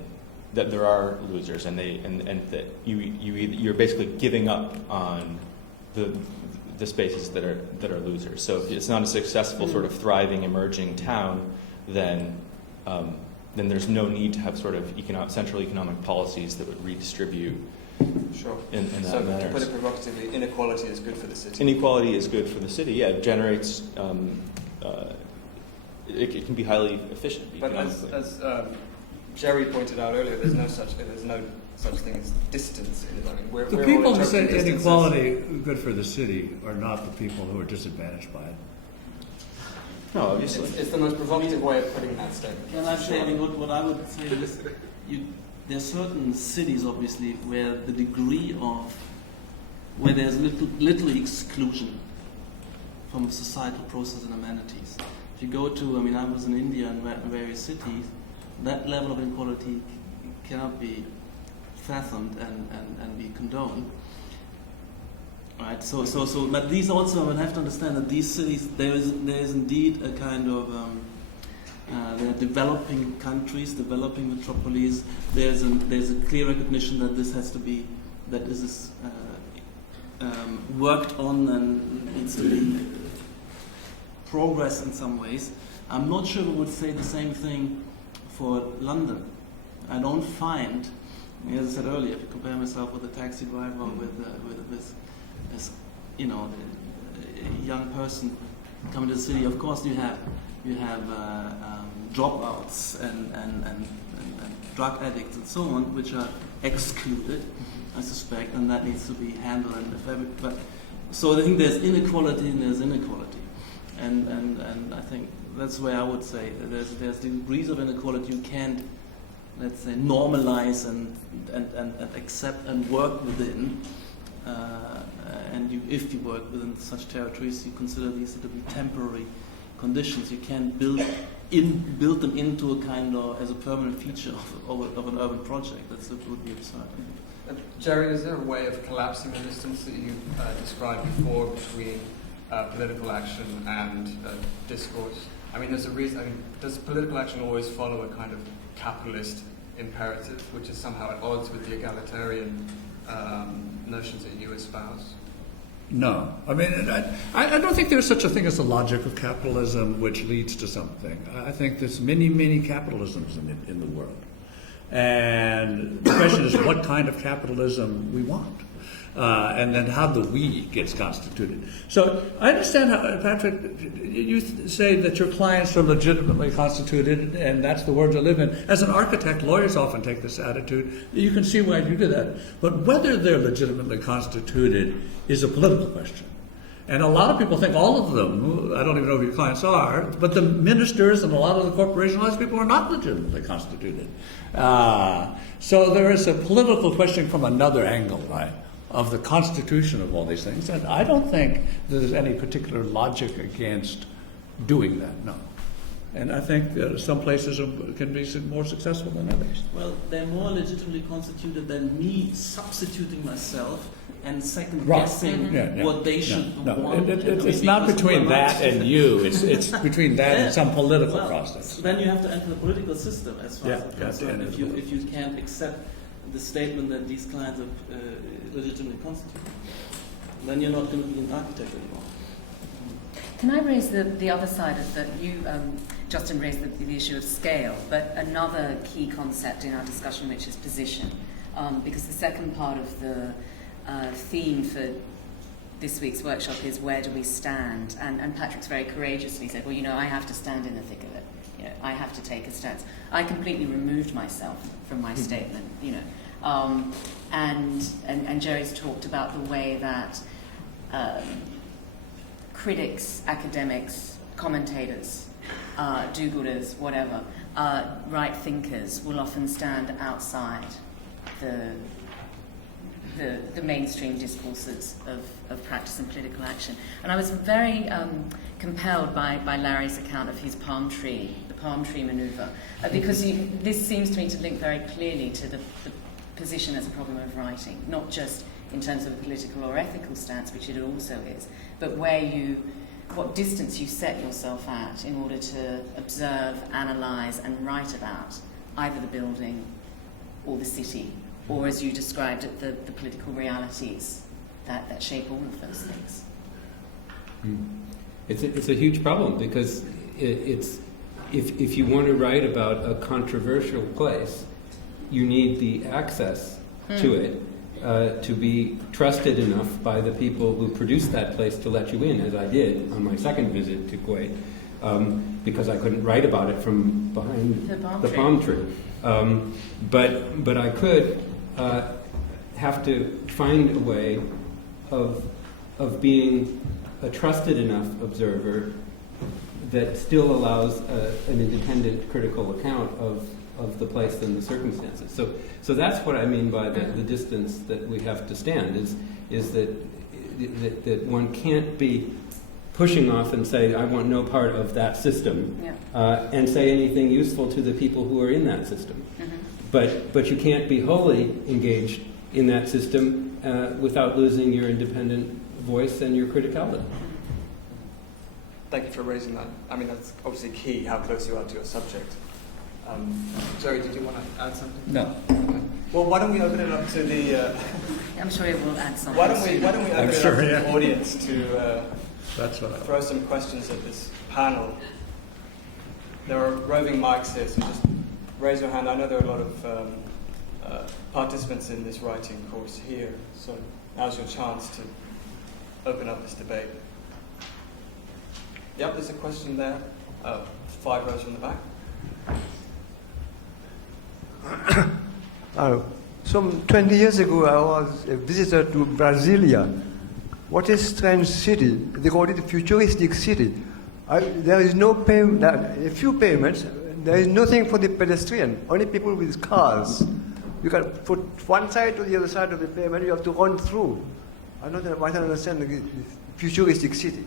that there are losers, and that you're basically giving up on the spaces that are losers. So if it's not a successful sort of thriving emerging town, then there's no need to have sort of central economic policies that would redistribute. Sure. In that so manner. To put it provocatively, inequality is good for the city. Inequality is good for the city. Yeah, it generates. It can be highly efficient. But as Jerry pointed out earlier, there's no such thing as distance. I mean, The people who say inequality good for the city are not the people who are disadvantaged by it. No, obviously. It's the most provocative way of putting that statement. Can I say, I mean, what I would say is, there are certain cities, obviously, where the degree of, where there's little exclusion from societal process and amenities. If you go to, I mean, I was in India and various cities, that level of inequality cannot be fathomed and be condoned. Right. So, but these also, one have to understand that these cities, there is indeed a kind of, they're developing countries, developing metropolis. There's a clear recognition that this has to be, that this is worked on and needs to be progress in some ways. I'm not sure we would say the same thing for London. I don't find, as I said earlier, if you compare myself with a taxi driver with this, a young person coming to the city, of course you have dropouts and drug addicts and so on, which are excluded, I suspect, and that needs to be handled. So I think there's inequality and there's inequality, and I think that's where I would say that there's degrees of inequality you can't, let's say, normalize and accept and work within. If you work within such territories, you consider these to be temporary conditions. You can't build them into a kind of as a permanent feature of an urban project. That would be absurd. Jerry, is there a way of collapsing the distance that you described before between political action and discourse? I mean, there's a reason. I mean, does political action always follow a kind of capitalist imperative, which is somehow at odds with the egalitarian notions that you espouse? No. I mean, I don't think there's such a thing as the logic of capitalism which leads to something. I think there's many, many capitalisms in the world. And the question is what kind of capitalism we want. And then how the we gets constituted. So I understand how, Patrik, you say that your clients are legitimately constituted, and that's the world you live in. As an architect, lawyers often take this attitude. You can see why you do that. But whether they're legitimately constituted is a political question. And a lot of people think all of them, I don't even know who your clients are, but the ministers and a lot of the corporationalized people are not legitimately constituted. So there is a political question from another angle, right? Of the constitution of all these things, and I don't think there's any particular logic against doing that, no. And I think some places can be more successful than others. Well, they're more legitimately constituted than me substituting myself and second Right. guessing Yeah, what they should want. It's not between that and you. It's between that and some political Well, process. Then you have to enter the political system, as far Yeah, as I'm yeah, concerned. yeah. If you can't accept the statement that these clients are legitimately constituted, then you're not going to be an architect anymore. Can I raise the other side of that? You, Justin, raised the issue of scale, but another key concept in our discussion, which is position, because the second part of the theme for this week's workshop is where do we stand? And Patrick's very courageously said, well, you know, I have to stand in the thick of it. You know, I have to take a stance. I completely removed myself from my statement, you know. And Jerry's talked about the way that critics, academics, commentators, do-gooders, whatever, right thinkers will often stand outside the mainstream discourses of practice and political action. And I was very compelled by Larry's account of his the palm tree maneuver, because this seems to me to link very clearly to the position as a problem of writing, not just in terms of a political or ethical stance, which it also is, but what distance you set yourself at in order to observe, analyse and write about either the building or the city, or as you described it, the political realities that shape all of those things. It's a huge problem, because it's if you want to write about a controversial place, you need the access to it to be trusted enough by the people who produced that place to let you in, as I did on my second visit to Kuwait, because I couldn't write about it from behind the palm tree. But I could have to find a way of being a trusted enough observer that still allows an independent critical account of the place and the circumstances. So that's what I mean by the distance that we have to stand, is that one can't be pushing off and say, I want no part of that system, and say anything useful to the people who are in that system. But you can't be wholly engaged in that system without losing your independent voice and your criticality. Thank you for raising that. I mean, that's obviously key, how close you are to your subject. Jerry, did you want to add something? No. Well, why don't we open it up to the... I'm sure it will add something. Why don't we open it up to the audience to That's what throw some questions at this panel? There are roving mics here, so just raise your hand. I know there are a lot of participants in this writing course here, so now's your chance to open up this debate. Yep, there's a question there. 5 rows from the back. Some 20 years ago, I was a visitor to Brasilia. What a strange city. They call it a futuristic city. There is no payment, a few payments. There is nothing for the pedestrian, only people with cars. You can put one side to the other side of the pavement, you have to run through. I don't understand the futuristic city.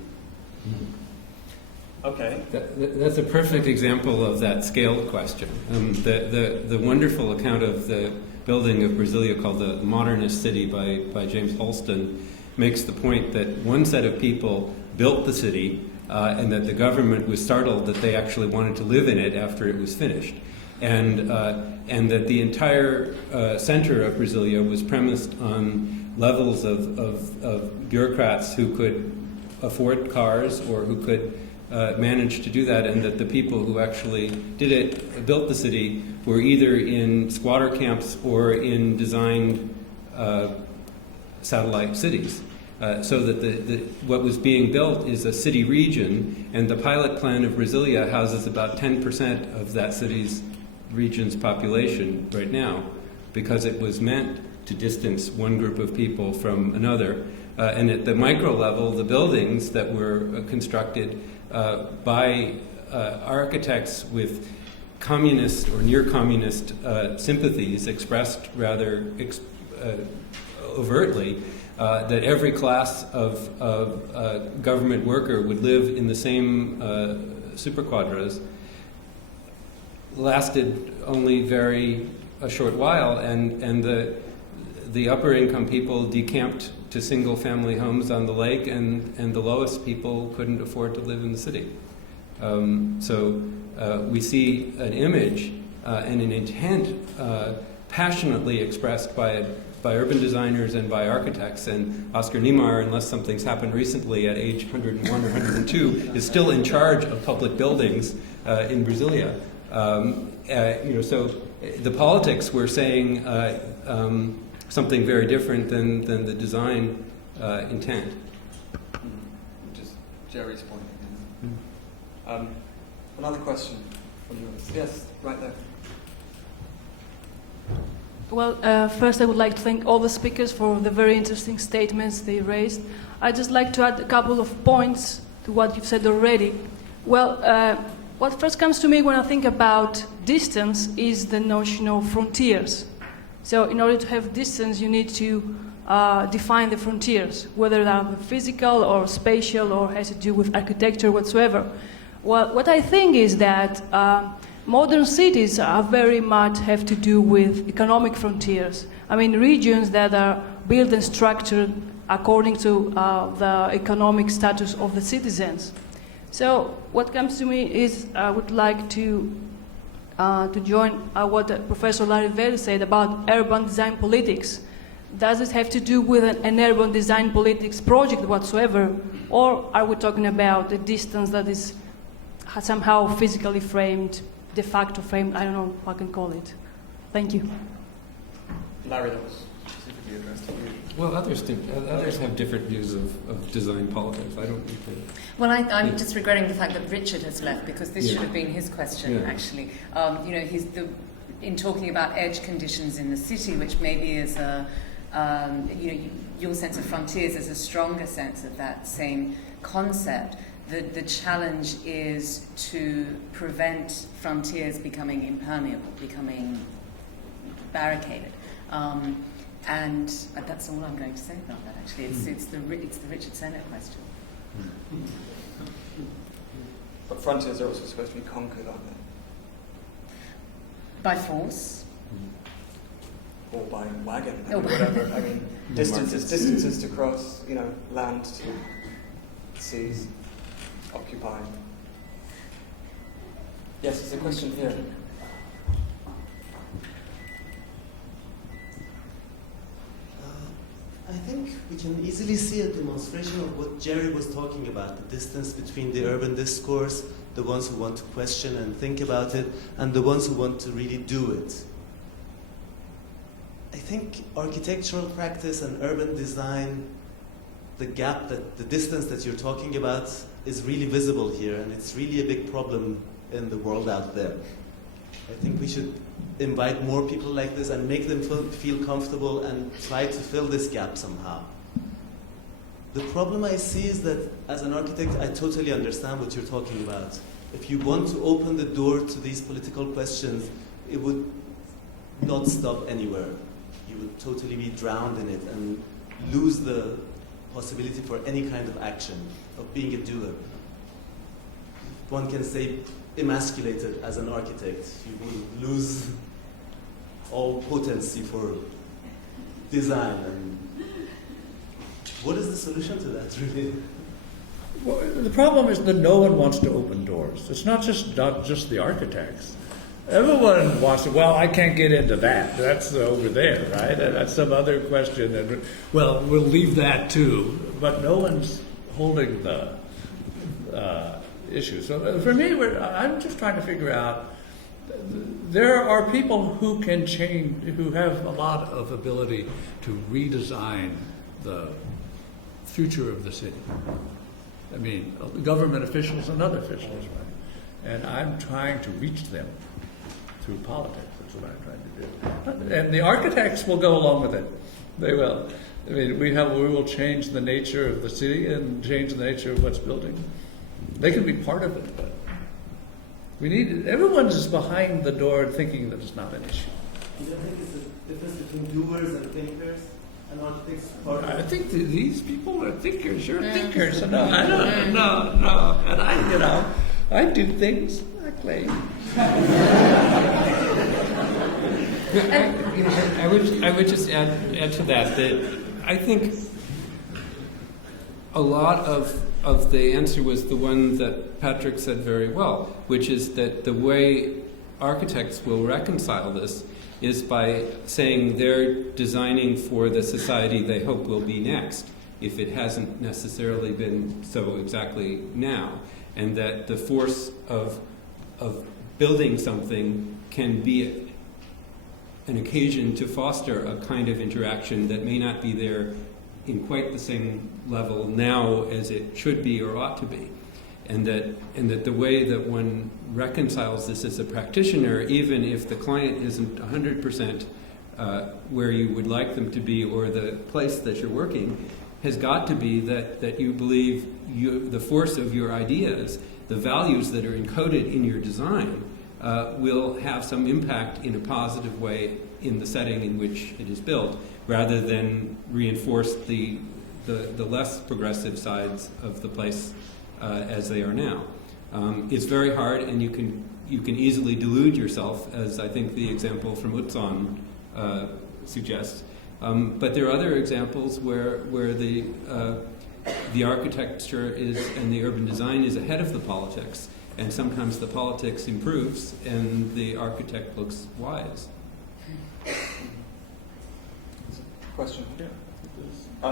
Okay. That's a perfect example of that scale question. The wonderful account of the building of Brasilia called the Modernist City by James Holston makes the point that one set of people built the city and that the government was startled that they actually wanted to live in it after it was finished. And that the entire center of Brasilia was premised on levels of bureaucrats who could afford cars or who could manage to do that, and that the people who actually did it, built the city, were either in squatter camps or in designed satellite cities. So that what was being built is a city region, and the pilot plan of Brasilia houses about 10% of that region's population right now, because it was meant to distance one group of people from another. And at the micro level, the buildings that were constructed by architects with communist or near-communist sympathies, expressed rather overtly, that every class of government worker would live in the same superquadras, lasted only a short while, and the upper income people decamped to single family homes on the lake, and the lowest people couldn't afford to live in the city. So we see an image and an intent passionately expressed by urban designers and by architects, and Oscar Niemeyer, unless something's happened recently, at age 101 or 102, is still in charge of public buildings in Brasilia. So the politics were saying something very different than the design intent. Which is Jerry's point. Another question from you. Yes, right there. Well, first I would like to thank all the speakers for the very interesting statements they raised. I'd just like to add a couple of points to what you've said already. Well, what first comes to me when I think about distance is the notion of frontiers. So in order to have distance, you need to define the frontiers, whether they are physical or spatial or has to do with architecture whatsoever. Well, what I think is that modern cities are very much have to do with economic frontiers. I mean, regions that are built and structured according to the economic status of the citizens. So what comes to me is I would like to join what Professor Larry Vale said about urban design politics. Does it have to do with an urban design politics project whatsoever, or are we talking about a distance that is somehow physically framed, de facto framed? I don't know what I can call it. Thank you. Larry, that was specifically addressed to you. Well, others have different views of design politics. I don't think that. Well, I'm just regretting the fact that Richard has left, because this should have been his question, actually. He's in talking about edge conditions in the city, which maybe is your sense of frontiers is a stronger sense of that same concept. The challenge is to prevent frontiers becoming impermeable, becoming barricaded. And that's all I'm going to say about that, actually. It's the Richard Sennett question. But frontiers are also supposed to be conquered, aren't they? By force. Or by wagon, Oh. whatever. I mean, distances to cross, land to seas, occupy. Yes, there's a question here. I think we can easily see a demonstration of what Jerry was talking about, the distance between the urban discourse, the ones who want to question and think about it, and the ones who want to really do it. I think architectural practice and urban design, the distance that you're talking about is really visible here, and it's really a big problem in the world out there. I think we should invite more people like this and make them feel comfortable and try to fill this gap somehow. The problem I see is that as an architect, I totally understand what you're talking about. If you want to open the door to these political questions, it would not stop anywhere. You would totally be drowned in it and lose the possibility for any kind of action, of being a doer. One can say emasculated as an architect. You will lose all potency for design. And what is the solution to that, really? Well, the problem is that no one wants to open doors. It's not just the architects. Everyone wants to, well, I can't get into that. That's over there, right? And that's some other question. And, well, we'll leave that too. But no one's holding the issue. So for me, I'm just trying to figure out, there are people who can change, who have a lot of ability to redesign the future of the city. I mean, government officials and other officials, right? And I'm trying to reach them through politics. That's what I'm trying to do. And the architects will go along with it. They will. I mean, we will change the nature of the city and change the nature of what's building. They can be part of it, but everyone's behind the door thinking that it's not an issue. Do you think it's the difference between doers and thinkers? And architects part of it? I think these people are thinkers. You're thinkers. No. And I do things. Exactly. I would just add to that I think a lot of the answer was the one that Patrik said very well, which is that the way architects will reconcile this is by saying they're designing for the society they hope will be next, if it hasn't necessarily been so exactly now, and that the force of building something can be an occasion to foster a kind of interaction that may not be there in quite the same level now as it should be or ought to be. And that the way that one reconciles this as a practitioner, even if the client isn't 100% where you would like them to be or the place that you're working, has got to be that you believe the force of your ideas, the values that are encoded in your design, will have some impact in a positive way in the setting in which it is built, rather than reinforce the less progressive sides of the place as they are now. It's very hard, and you can easily delude yourself, as I think the example from Utzon suggests. But there are other examples where the architecture and the urban design is ahead of the politics, and sometimes the politics improves and the architect looks wise. Question? Yeah.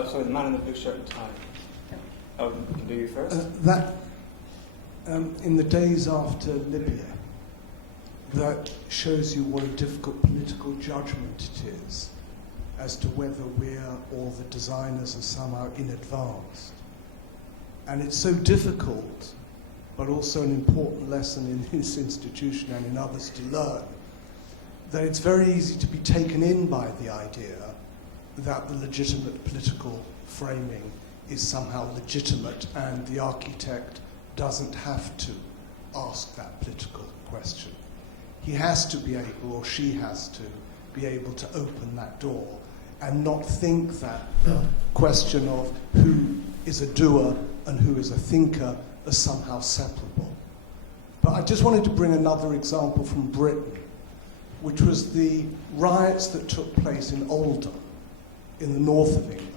Sorry, the man in the blue shirt and tie. Oh, we can do you first. In the days after Libya, that shows you what a difficult political judgment it is as to whether we're or the designers are somehow in advance. And it's so difficult, but also an important lesson in this institution and in others to learn, that it's very easy to be taken in by the idea that the legitimate political framing is somehow legitimate and the architect doesn't have to ask that political question. He has to be able, or she has to be able to open that door and not think that the question of who is a doer and who is a thinker are somehow separable. But I just wanted to bring another example from Britain, which was the riots that took place in Oldham in the north of England,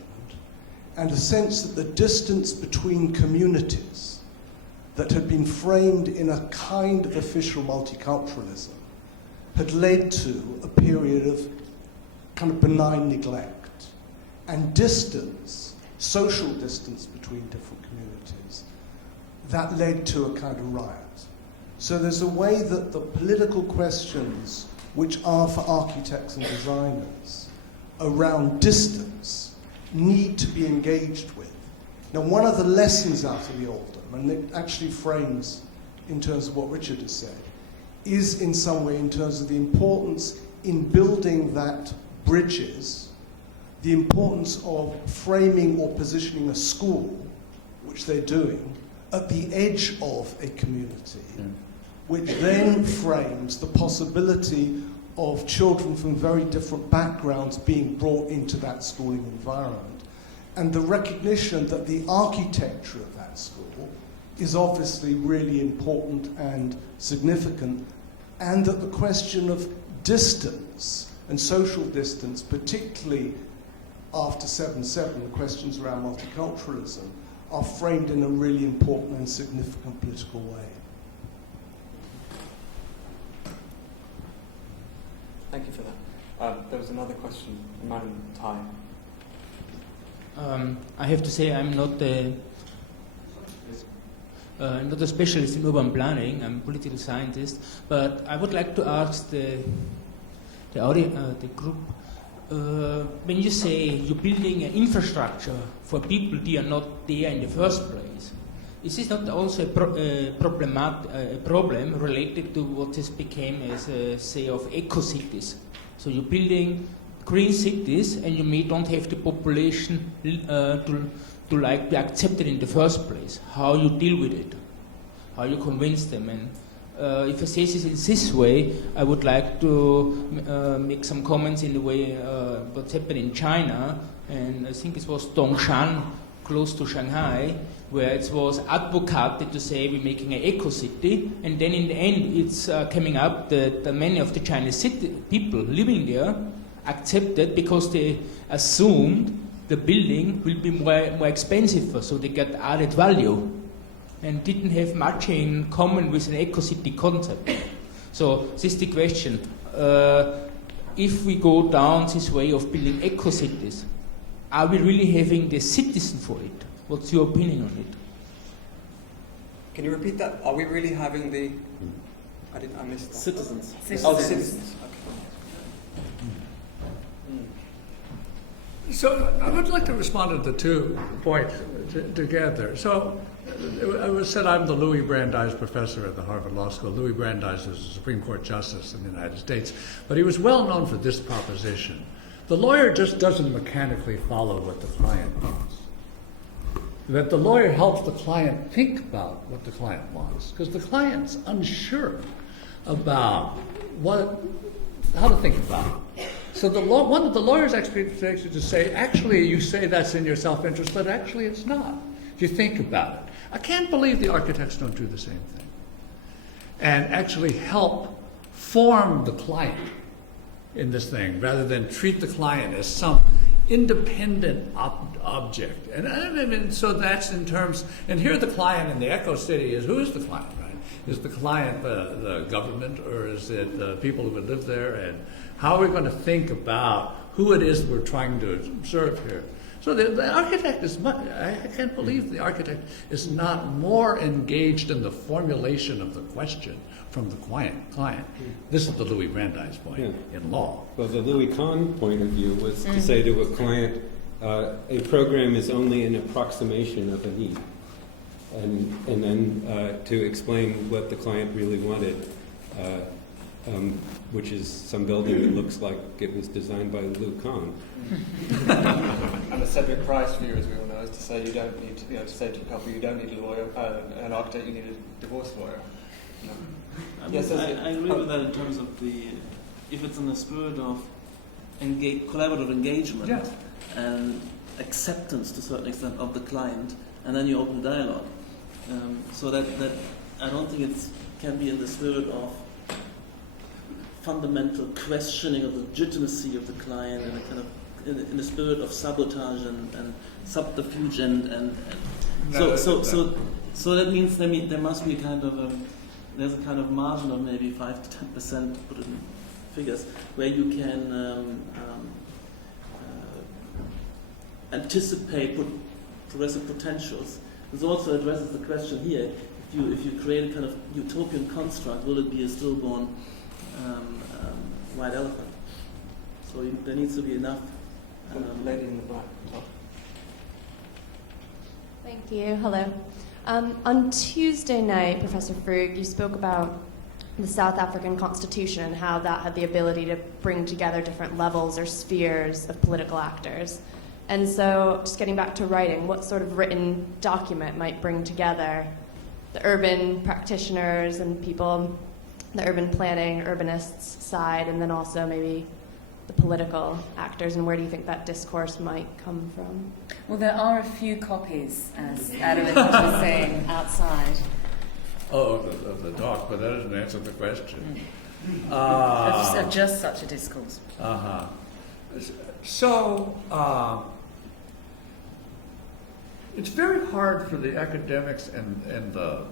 and a sense that the distance between communities that had been framed in a kind of official multiculturalism had led to a period of kind of benign neglect and distance, social distance between different communities, that led to a kind of riot. So there's a way that the political questions, which are for architects and designers, around distance, need to be engaged with. Now, one of the lessons out of the Oldham, and it actually frames in terms of what Richard has said, is in some way in terms of the importance in building that bridges, the importance of framing or positioning a school, which they're doing, at the edge of a community, which then frames the possibility of children from very different backgrounds being brought into that schooling environment, and the recognition that the architecture of that school is obviously really important and significant, and that the question of distance and social distance, particularly after 7/7, the questions around multiculturalism, are framed in a really important and significant political way. Thank you for that. There was another question, the man in the tie. I have to say I'm not a specialist in urban planning. I'm a political scientist, but I would like to ask the group, when you say you're building an infrastructure for people that are not there in the first place, is this not also a problem related to what has become as say of eco-cities? So you're building green cities, and you don't have the population to like be accepted in the first place. How you deal with it? How you convince them? And if I say this in this way, I would like to make some comments in the way what's happened in China, and I think it was Dongshan, close to Shanghai, where it was advocated to say we're making an eco-city, and then in the end it's coming up that many of the Chinese people living there accepted because they assumed the building will be more expensive, so they get added value, and didn't have much in common with an eco-city concept. So this is the question. If we go down this way of building eco-cities, are we really having the citizen for it? What's your opinion on it? Can you repeat that? Are we really having the... I missed that. Citizens. Oh, the citizens. Okay. So I would like to respond to the 2 points together. So it was said I'm the Louis Brandeis Professor at the Harvard Law School. Louis Brandeis was a Supreme Court Justice in the United States, but he was well known for this proposition. The lawyer just doesn't mechanically follow what the client wants. That the lawyer helps the client think about what the client wants, because the client's unsure about how to think about it. So one of the lawyer's expectations is to say, actually, you say that's in your self-interest, but actually it's not, if you think about it. I can't believe the architects don't do the same thing and actually help form the client in this thing, rather than treat the client as some independent object. And so that's in terms, and here the client in the Eco City is, who is the client, right? Is the client the government, or is it the people who would live there? And how are we going to think about who it is we're trying to serve here? So the architect is much, I can't believe the architect is not more engaged in the formulation of the question from the client. This is the Louis Brandeis point in law. Well, the Louis Kahn point of view was to say to a client, a program is only an approximation of a need. And then to explain what the client really wanted, which is some building that looks like it was designed by Lou Kahn. And the Cedric Price view, as we all know, is to say you don't need, to say to a couple, you don't need a lawyer, an architect, you need a divorce lawyer. No. I agree with that in terms of if it's in the spirit of collaborative engagement and acceptance to a certain extent of the client, and then you open dialogue. So that I don't think it can be in the spirit of fundamental questioning of the legitimacy of the client and a kind of in the spirit of sabotage and subterfuge so that means there must be a kind of there's a kind of margin of maybe 5 to 10%, to put it in figures, where you can anticipate progressive potentials. This also addresses the question here: if you create a kind of utopian construct, will it be a stillborn white elephant? So there needs to be enough. Lady in the black top. Thank you. Hello. On Tuesday night, Professor Frug, you spoke about the South African Constitution and how that had the ability to bring together different levels or spheres of political actors. And so, just getting back to writing, what sort of written document might bring together the urban practitioners and people, the urban planning, urbanists side, and then also maybe the political actors, and where do you think that discourse might come from? Well, there are a few copies, as Adam was saying, outside. Of the doc, but that doesn't answer the question. Of just such a discourse. So, it's very hard for the academics and the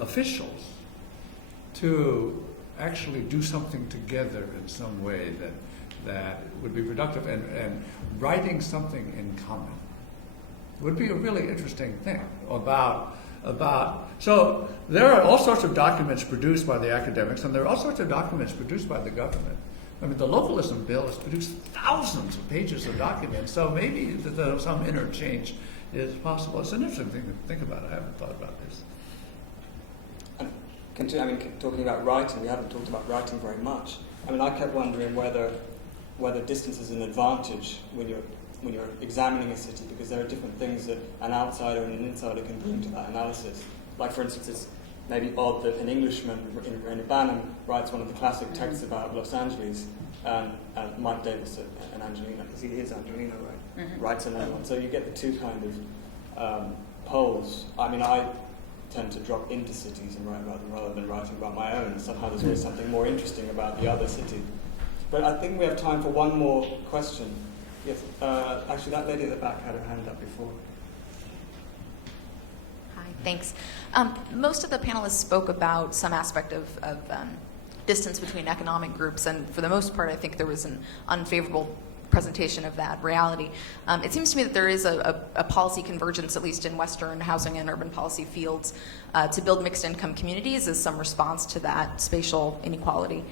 officials to actually do something together in some way that would be productive, and writing something in common would be a really interesting thing about so there are all sorts of documents produced by the academics, and there are all sorts of documents produced by the government. I mean, the localism bill has produced thousands of pages of documents, so maybe some interchange is possible. It's an interesting thing to think about. I haven't thought about this. Talking about writing, we haven't talked about writing very much. I mean, I kept wondering whether distance is an advantage when you're examining a city, because there are different things that an outsider and an insider can bring to that analysis. Like, for instance, it's maybe odd that an Englishman in Urbanum writes one of the classic texts about Los Angeles, and Mike Davis and Angelina, because he is Angelina, right? Mm-hmm. Writes another one. So you get the two kind of poles. I mean, I tend to drop into cities and write about them rather than writing about my own. Somehow there's always something more interesting about the other city. But I think we have time for one more question. Yes, actually that lady at the back had her hand up before. Hi, thanks. Most of the panelists spoke about some aspect of distance between economic groups, and for the most part I think there was an unfavorable presentation of that reality. It seems to me that there is a policy convergence, at least in Western housing and urban policy fields, to build mixed income communities as some response to that spatial inequality.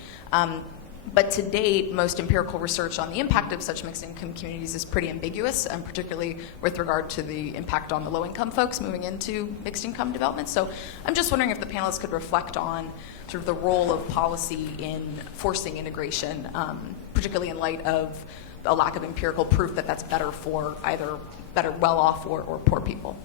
But to date, most empirical research on the impact of such mixed income communities is pretty ambiguous, and particularly with regard to the impact on the low income folks moving into mixed income development. So I'm just wondering if the panelists could reflect on sort of the role of policy in forcing integration, particularly in light of a lack of empirical proof that that's better for either better well-off or poor people.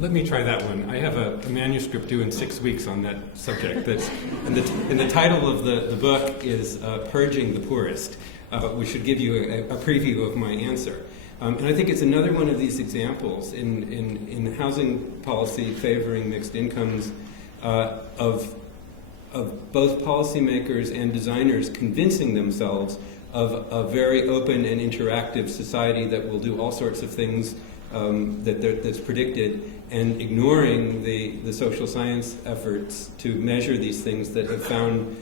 Let me try that one. I have a manuscript due in 6 weeks on that subject. And the title of the book is Purging the Poorest, which should give you a preview of my answer. And I think it's another one of these examples in housing policy favoring mixed incomes of both policymakers and designers convincing themselves of a very open and interactive society that will do all sorts of things that's predicted, and ignoring the social science efforts to measure these things that have found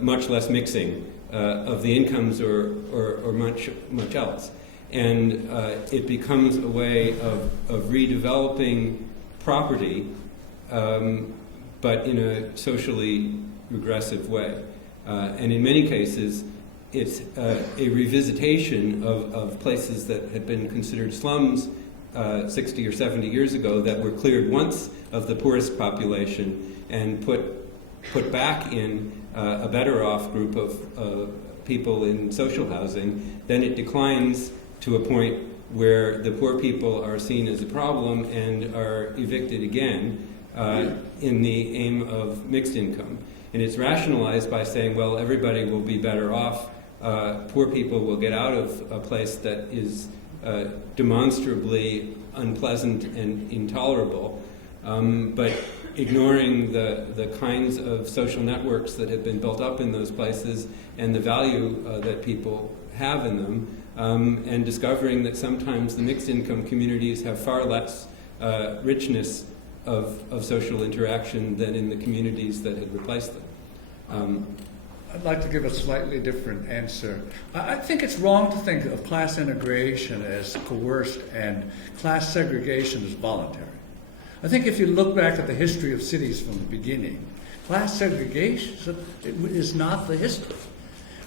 much less mixing of the incomes or much else. And it becomes a way of redeveloping property, but in a socially regressive way. And in many cases, it's a revisitation of places that had been considered slums 60 or 70 years ago that were cleared once of the poorest population and put back in a better off group of people in social housing. Then it declines to a point where the poor people are seen as a problem and are evicted again in the aim of mixed income. And it's rationalized by saying, well, everybody will be better off. Poor people will get out of a place that is demonstrably unpleasant and intolerable, but ignoring the kinds of social networks that have been built up in those places and the value that people have in them, and discovering that sometimes the mixed income communities have far less richness of social interaction than in the communities that had replaced them. I'd like to give a slightly different answer. I think it's wrong to think of class integration as coerced and class segregation as voluntary. I think if you look back at the history of cities from the beginning, class segregation is not the history.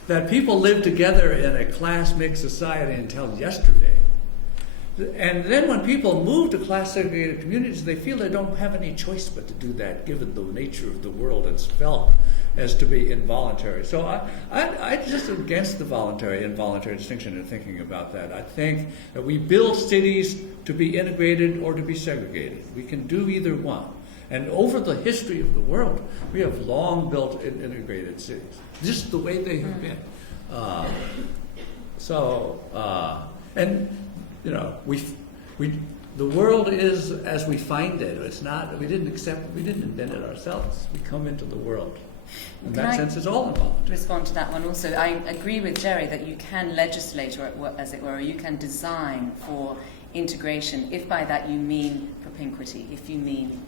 That people lived together in a class-mixed society until yesterday. And then when people move to class-segregated communities, they feel they don't have any choice but to do that, given the nature of the world that's felt as to be involuntary. So I just against the voluntary-involuntary distinction in thinking about that. I think that we build cities to be integrated or to be segregated. We can do either one. And over the history of the world, we have long built integrated cities, just the way they have been. And you know, the world is as we find it. It's not. We didn't invent it ourselves. We come into the world. In that sense, it's all involved. Respond to that one also. I agree with Jerry that you can legislate, or as it were, you can design for integration, if by that you mean propinquity, if you mean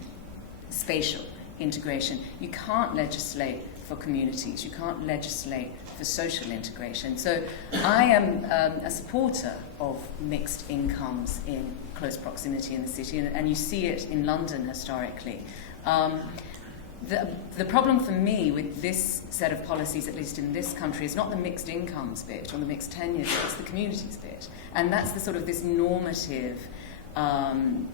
spatial integration. You can't legislate for communities. You can't legislate for social integration. So I am a supporter of mixed incomes in close proximity in the city, and you see it in London historically. The problem for me with this set of policies, at least in this country, is not the mixed incomes bit or the mixed tenure bit, it's the communities bit. And that's the sort of this normative add-on,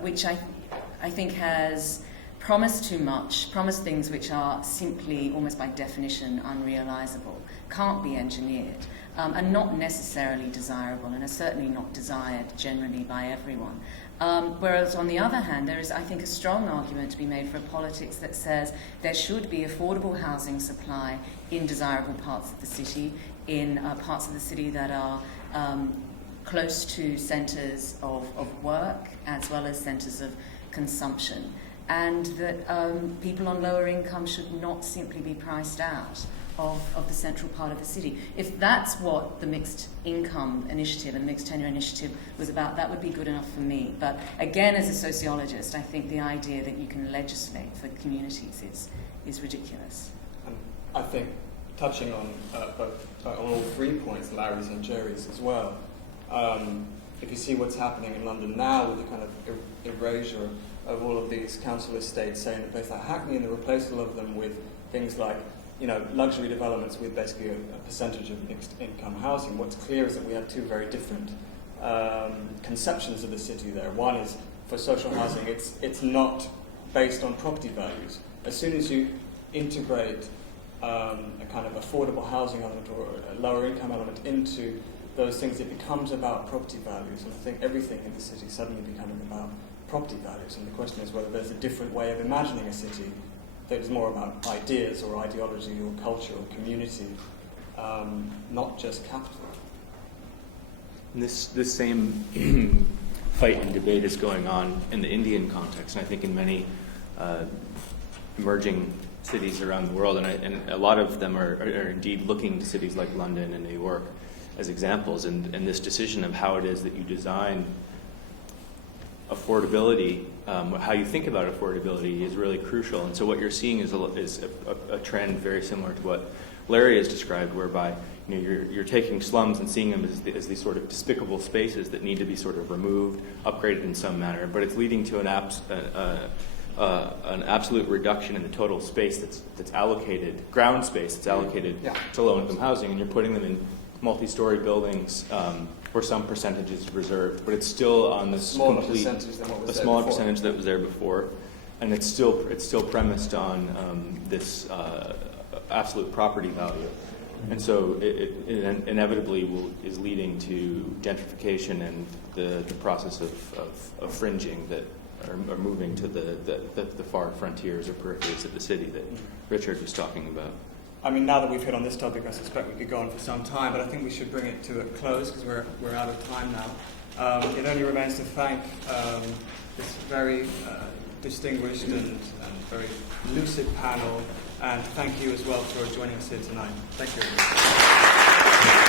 which I think has promised too much, promised things which are simply, almost by definition, unrealizable, can't be engineered, and not necessarily desirable, and are certainly not desired generally by everyone. Whereas on the other hand, there is, I think, a strong argument to be made for a politics that says there should be affordable housing supply in desirable parts of the city, in parts of the city that are close to centres of work as well as centres of consumption, and that people on lower income should not simply be priced out of the central part of the city. If that's what the mixed income initiative and mixed tenure initiative was about, that would be good enough for me. But again, as a sociologist, I think the idea that you can legislate for communities is ridiculous. I think touching on all three points, Larry's and Jerry's as well, if you see what's happening in London now with the kind of erasure of all of these council estates, say in a place like Hackney, and the replacement of them with things like luxury developments with basically a percentage of mixed income housing, what's clear is that we have two very different conceptions of the city there. One is for social housing, it's not based on property values. As soon as you integrate a kind of affordable housing element or a lower income element into those things, it becomes about property values. And I think everything in the city suddenly becomes about property values. And the question is whether there's a different way of imagining a city that is more about ideas or ideology or culture or community, not just capital. And this same fight and debate is going on in the Indian context, and I think in many emerging cities around the world, and a lot of them are indeed looking to cities like London and New York as examples, and this decision of how it is that you design affordability, how you think about affordability is really crucial. And so what you're seeing is a trend very similar to what Larry has described, whereby you're taking slums and seeing them as these sort of despicable spaces that need to be sort of removed, upgraded in some manner, but it's leading to an absolute reduction in the total space that's allocated, ground space that's allocated to low-income housing, and you're putting them in multi-story buildings where some percentage is reserved, but it's still on this smaller percentage than what was a smaller percentage that was there before, and it's still premised on this absolute property value, and so it inevitably is leading to gentrification and the process of fringing that are moving to the far frontiers or peripheries of the city that Richard was talking about. I mean, now that we've hit on this topic, I suspect we could go on for some time, but I think we should bring it to a close because we're out of time now. It only remains to thank this very distinguished and very lucid panel, and thank you as well for joining us here tonight. Thank you.